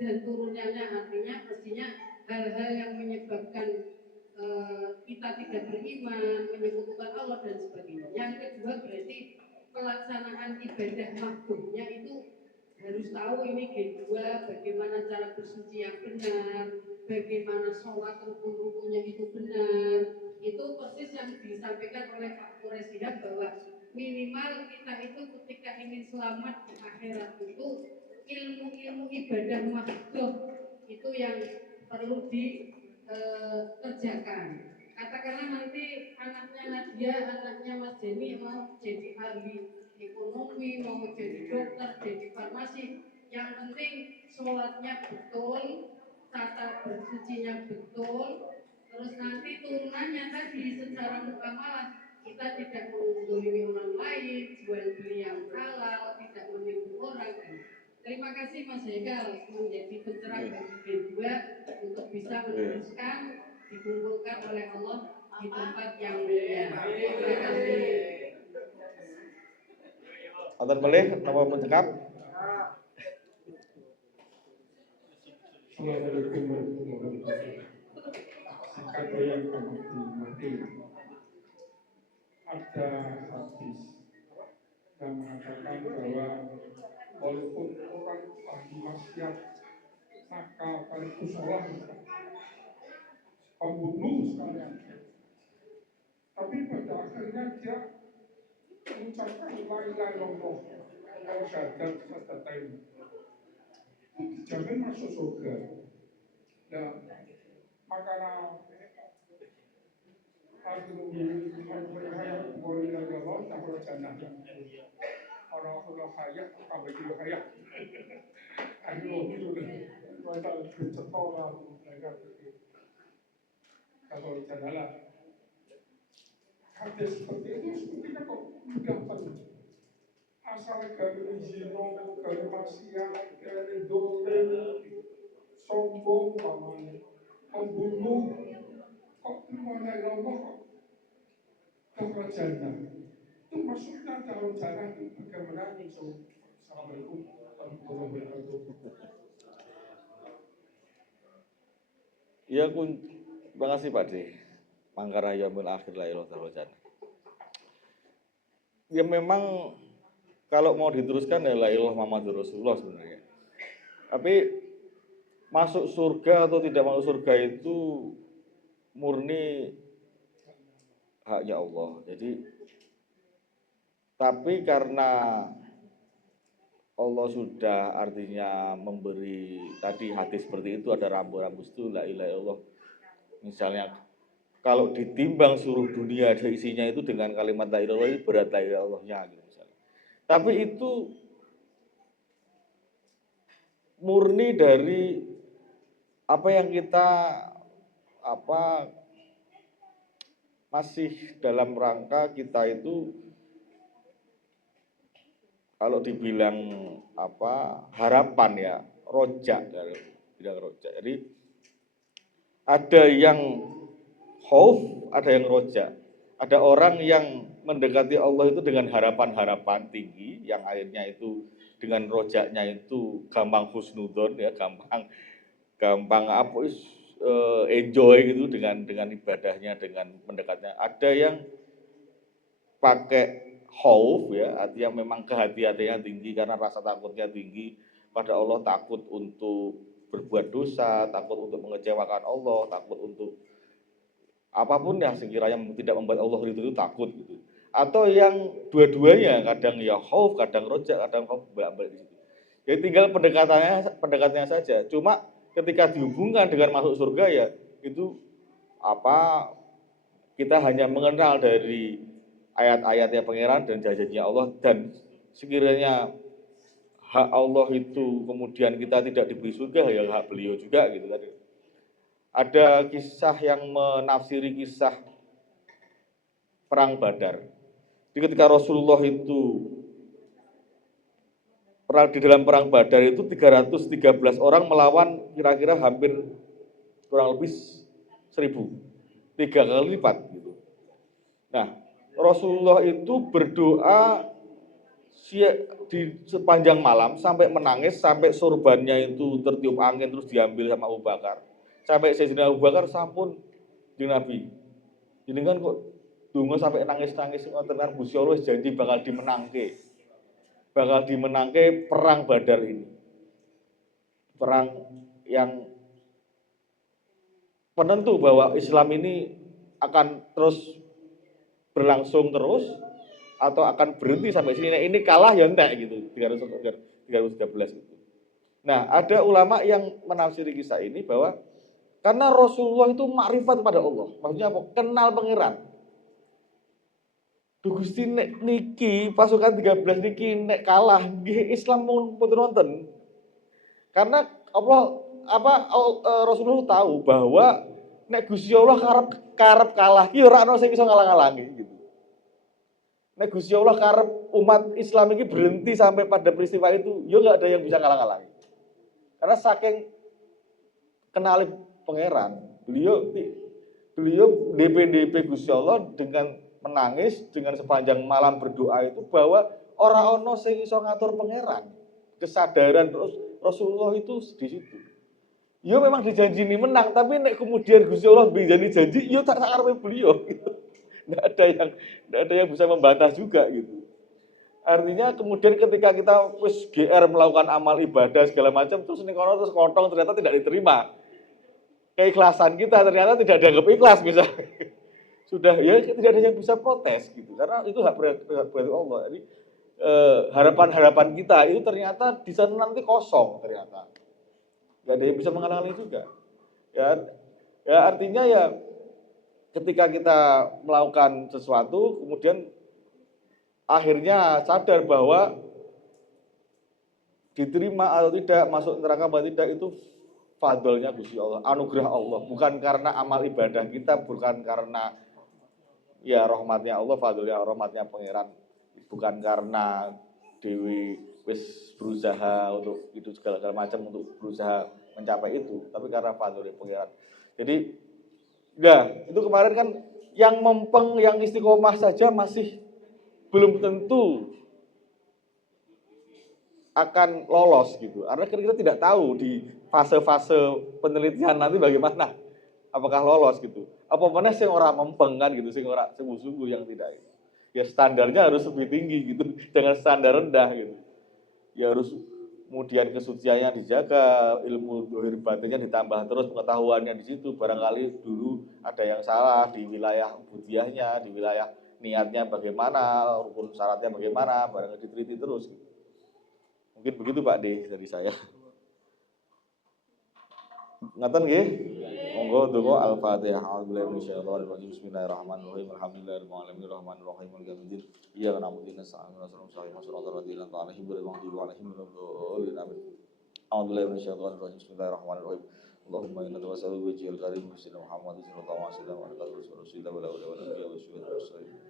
dan turunnya, artinya mestinya hal-hal yang menyebabkan kita tidak beriman, menyekutukan Allah dan sebagainya. Yang kedua berarti pelaksanaan ibadah makhluknya itu harus tahu ini G2, bagaimana cara bersuci yang benar, bagaimana sholat rukun-rukunnya itu benar. Itu persis yang disampaikan oleh Pak Presiden bahwa minimal kita itu ketika ingin selamat di akhirat itu ilmu-ilmu ibadah makhluk itu yang perlu dikerjakan. Katakanlah nanti anaknya Nadia, anaknya Mas Denny mau jadi ahli ekonomi, mau jadi dokter, jadi farmasi. Yang penting sholatnya betul, tata bersucinya betul, terus nanti turunannya tadi secara muamalah kita tidak menggolimi orang lain, jual beli yang halal, tidak menipu orang. Terima kasih Mas Haikal menjadi pencerah bagi G2 untuk bisa meneruskan dikumpulkan oleh Allah di tempat yang mulia. Terima kasih. Wonten melih napa pun cekap? Assalamualaikum warahmatullahi wabarakatuh. Kata yang kami hormati, ada hadis yang mengatakan bahwa walaupun orang ahli maksiat, nakal, sekaligus orang pembunuh sekalian, tapi pada akhirnya dia mengucapkan la ilaha illallah wa syahadat syahadatain, dijamin masuk surga. Nah, makanya orang hayat kabeh iki hayat. Ayo itu kita bercetoran mereka itu. Kalau jannah hadis seperti itu sepertinya kok mudah banget. Asal dari zino, dari maksiat, dari dolim, sombong, pembunuh, kok mana Allah kok ke jannah. Itu maksudnya dalam jannah itu bagaimana itu. Assalamualaikum warahmatullahi wabarakatuh. Ya terima kasih Pak D. Mangkara yaumil akhir la ilaha illallah. Ya memang kalau mau diteruskan ya la ilaha Muhammadur Rasulullah sebenarnya. Tapi masuk surga atau tidak masuk surga itu murni haknya Allah. Jadi tapi karena Allah sudah artinya memberi tadi hadis seperti itu, ada rambu-rambu itu la ilaha illallah. Misalnya kalau ditimbang seluruh dunia ada isinya itu dengan kalimat la ilaha illallah, berat la ilaha illallahnya gitu misalnya. Tapi itu murni dari apa yang kita masih dalam rangka kita itu kalau dibilang harapan ya, rojak, bilang rojak. Jadi ada yang khauf, ada yang rojak. Ada orang yang mendekati Allah itu dengan harapan-harapan tinggi, yang akhirnya itu dengan rojaknya itu gampang husnudon ya, gampang enjoy gitu dengan ibadahnya, dengan mendekatnya. Ada yang pakai khauf ya, artinya memang kehati-hatiannya tinggi karena rasa takutnya tinggi pada Allah, takut untuk berbuat dosa, takut untuk mengecewakan Allah, takut untuk apapun ya sekiranya tidak membuat Allah itu takut gitu. Atau yang dua-duanya, kadang ya khauf, kadang rojak, kadang khauf, bolak-balik di situ. Jadi tinggal pendekatannya saja. Cuma ketika dihubungkan dengan masuk surga ya itu apa kita hanya mengenal dari ayat-ayatnya Pangeran dan janjinya Allah, dan sekiranya hak Allah itu kemudian kita tidak diberi surga, ya hak beliau juga gitu kan. Ada kisah yang menafsiri kisah perang Badar. Jadi ketika Rasulullah itu di dalam perang Badar itu 313 orang melawan kira-kira hampir kurang lebih 1000, 3 kali lipat gitu. Nah, Rasulullah itu berdoa di sepanjang malam sampai menangis, sampai sorbannya itu tertiup angin terus diambil sama Abu Bakar. Sampai Sayyidina Abu Bakar sampun di Nabi. Ini kan kok dungo sampai nangis-nangis ngoten kan Gusti Allah janji bakal dimenangke. Bakal dimenangke perang Badar ini. Perang yang penentu bahwa Islam ini akan terus berlangsung terus atau akan berhenti sampai sini. Nah, ini kalah ya entek gitu, 313 itu. Nah, ada ulama yang menafsiri kisah ini bahwa karena Rasulullah itu makrifat kepada Allah. Maksudnya apa? Kenal pangeran. Gusti nek niki pasukan 13 niki nek kalah nggih Islam pun nonton. Karena Rasulullah tahu bahwa nek Gusti Allah karep kalah ki ora ana sing iso ngalang-alangi gitu. Nek Gusti Allah karep umat Islam ini berhenti sampai pada peristiwa itu, ya nggak ada yang bisa ngalang-alangi. Karena saking kenali pangeran, beliau DP Gusti Allah dengan menangis, dengan sepanjang malam berdoa itu bahwa ora ono sing iso ngatur pangeran. Kesadaran terus Rasulullah itu di situ. Ya memang dijanji ini menang, tapi nek kemudian Gusti Allah janji, ya tak sakarep beliau gitu. Nggak ada yang bisa membantah juga gitu. Artinya kemudian ketika kita wis GR melakukan amal ibadah segala macam terus ning kono terus kontong ternyata tidak diterima. Keikhlasan kita ternyata tidak dianggap ikhlas misalnya. Sudah ya tidak ada yang bisa protes gitu. Karena itu hak prerogatif Allah. Jadi harapan-harapan kita itu ternyata di sana nanti kosong ternyata. Nggak ada yang bisa menghalangi juga. Ya artinya ya ketika kita melakukan sesuatu, kemudian akhirnya sadar bahwa diterima atau tidak, masuk neraka atau tidak, itu fadlnya Gusti Allah, anugerah Allah. Bukan karena amal ibadah kita, bukan karena ya rahmatnya Allah, fadlnya rahmatnya Pangeran. Bukan karena Dewi wis berusaha untuk itu segala macam untuk berusaha mencapai itu, tapi karena fadlnya Pangeran. Jadi nah, itu kemarin kan yang mempeng, yang istiqomah saja masih belum tentu akan lolos gitu. Karena kita tidak tahu di fase-fase penelitian nanti bagaimana, apakah lolos gitu. Apa mana sing ora mempeng kan gitu, sing ora sungguh-sungguh yang tidak. Ya standarnya harus lebih tinggi gitu, jangan standar rendah gitu. Ya harus kemudian kesuciannya dijaga, ilmu dohir batinnya ditambah terus, pengetahuannya di situ. Barangkali dulu ada yang salah di wilayah budiahnya, di wilayah niatnya bagaimana, rukun syaratnya bagaimana, barangkali diteliti terus. Mungkin begitu Pak D dari saya. Ngaten nggih? Monggo donga Al-Fatihah. A'udzubillahi minasyaitonir rajim. Bismillahirrahmanirrahim. Alhamdulillahirabbil alamin arrahmanir rahim maliki yaumiddin. Iyyaka na'budu wa iyyaka nasta'in. Ihdinas siratal ladzina an'amta 'alaihim ghairil maghdubi 'alaihim waladdallin. Amin. A'udzubillahi minasyaitonir rajim. Bismillahirrahmanirrahim. Allahumma inna tawassalu bi wajhil karim Sayyidina Muhammad sallallahu alaihi wasallam wa ala alihi wasallam wa la hawla wa la quwwata illa billah.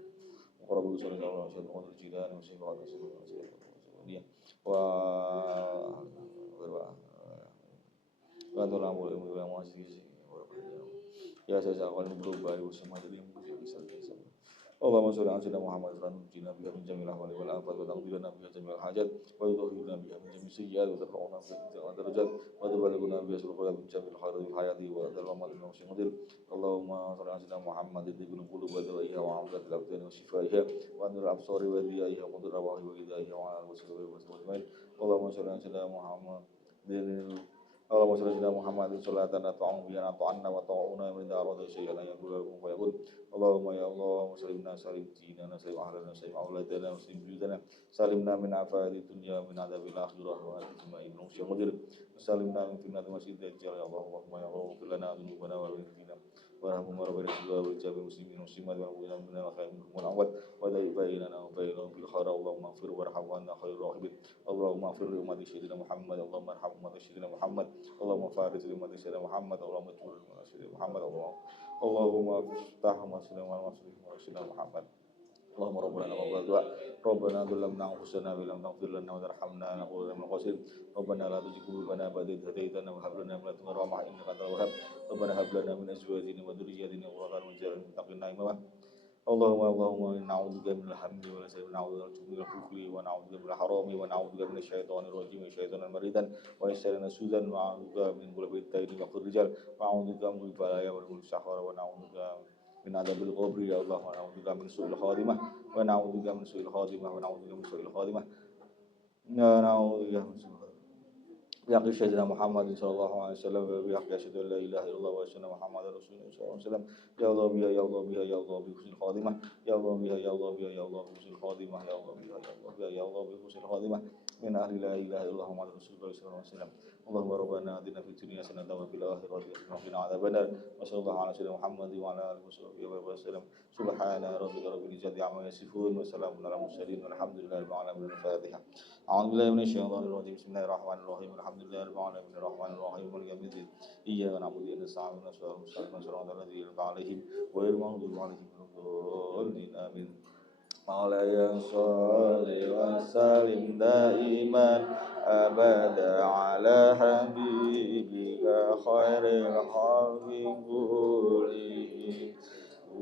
Qurabu sallallahu alaihi wasallam wa jidan wa sallallahu wa ya saya akan berubah bersama jadi yang bisa Allahumma sholli ala sayyidina Muhammad wa ala alihi wa jamil ahwali wal afat wa taqdirna biha jamil hajat wa tudhhirna biha min jamil sayyi'at wa tarfa'una biha darajat wa tuballighuna biha sulqul min jamil khairil hayati wa dalwamat min syuhudil Allahumma sholli ala sayyidina Muhammad ibn qulub wa dawaiha wa amdat al-abdan wa shifaiha wa nur absari wa diyaiha wa qudrah wa hidayah wa ala wasallama wa sallam Allahumma sholli ala sayyidina Muhammad Allahumma sholli ala Muhammad sholatan ta'um biha ta'anna wa ta'una min darada syai'an yaqulu wa yaqul Allahumma ya Allah muslimna salim dinana salim ahlana salim auladana salim buyutana salimna min afati dunya min adzabil akhirah wa ajma'in nusyudir salimna min fitnatil masjid dajjal ya Allah Allahumma ya Allah fil lana dhunubana wa lana وارحمهم رب العزة والجاب المسلمين والمسلمات والمؤمنين من الخير منكم والعوض ودائب بيننا وبينهم بالخير اللهم اغفر وارحم وأنت خير الراحمين اللهم اغفر لأمة سيدنا محمد اللهم ارحم أمة سيدنا محمد اللهم فارج لأمة سيدنا محمد اللهم اجبر لأمة سيدنا محمد اللهم افتح أمة سيدنا محمد اللهم ربنا وقبل الدعاء ربنا ظلمنا انفسنا وان لم تغفر لنا وترحمنا لنكونن من الخاسرين ربنا لا تزغ قلوبنا بعد إذ هديتنا وهب لنا من لدنك رحمة إنك أنت الوهاب ربنا هب لنا من أزواجنا وذرياتنا قرة أعين واجعلنا للمتقين إماما اللهم إنا نعوذ بك من الهم والحزن ونعوذ بك من البخل ونعوذ بك من الحرام ونعوذ بك من الشيطان الرجيم والشيطان المريد ويسرنا سوزا ونعوذ بك من غلبة الدين وقهر الرجال ونعوذ بك من البلايا والأمور الشهوات ونعوذ بك من عذاب القبر يا الله ونعوذ بك من سوء الخاتمة ونعوذ بك من سوء الخاتمة ونعوذ بك من سوء الخاتمة نعوذ بك من سوء الخاتمة بحق سيدنا محمد صلى الله عليه وسلم وبحق أشهد أن لا إله إلا الله وأشهد أن محمدا رسول الله صلى الله عليه وسلم يا الله بها يا الله بها يا الله بحسن الخاتمة يا الله بها يا الله بها يا الله بحسن الخاتمة يا الله بها يا الله بها يا الله بحسن الخاتمة من أهل لا إله إلا الله محمد رسول الله صلى الله عليه وسلم اللهم ربنا آتنا في الدنيا حسنة وفي الآخرة حسنة وقنا عذاب النار وصلى الله على سيدنا محمد وعلى آله وصحبه وسلم سبحان ربك رب العزة عما يصفون وسلام على المرسلين والحمد لله رب العالمين الفاتحة أعوذ بالله من الشيطان الرجيم بسم الله الرحمن الرحيم الحمد لله رب العالمين الرحمن الرحيم مالك يوم الدين إياك نعبد وإياك نستعين اهدنا الصراط المستقيم صراط الذين أنعمت عليهم غير المغضوب عليهم ولا الضالين آمين مولاي صل وسلم دائما أبدا على حبيبك خير الخلق كلهم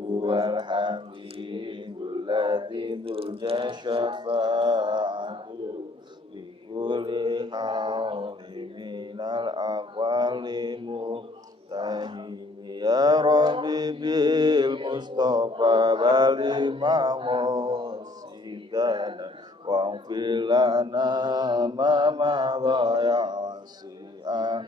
هو الحبيب الذي ترجى شفاعته بكل حول من الأقوال متهم يا ربي بالمصطفى بلغ مقاصدنا واغفر لنا ما مضى يا واسع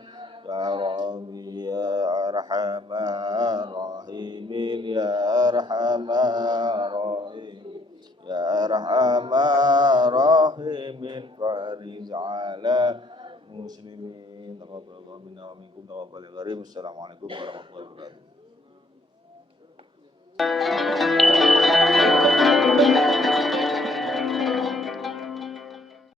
يا ربي يا أرحم الراحمين يا أرحم الراحمين يا أرحم الراحمين فرج على المسلمين تقبل الله منا ومنكم تقبل الغريب السلام عليكم ورحمة الله وبركاته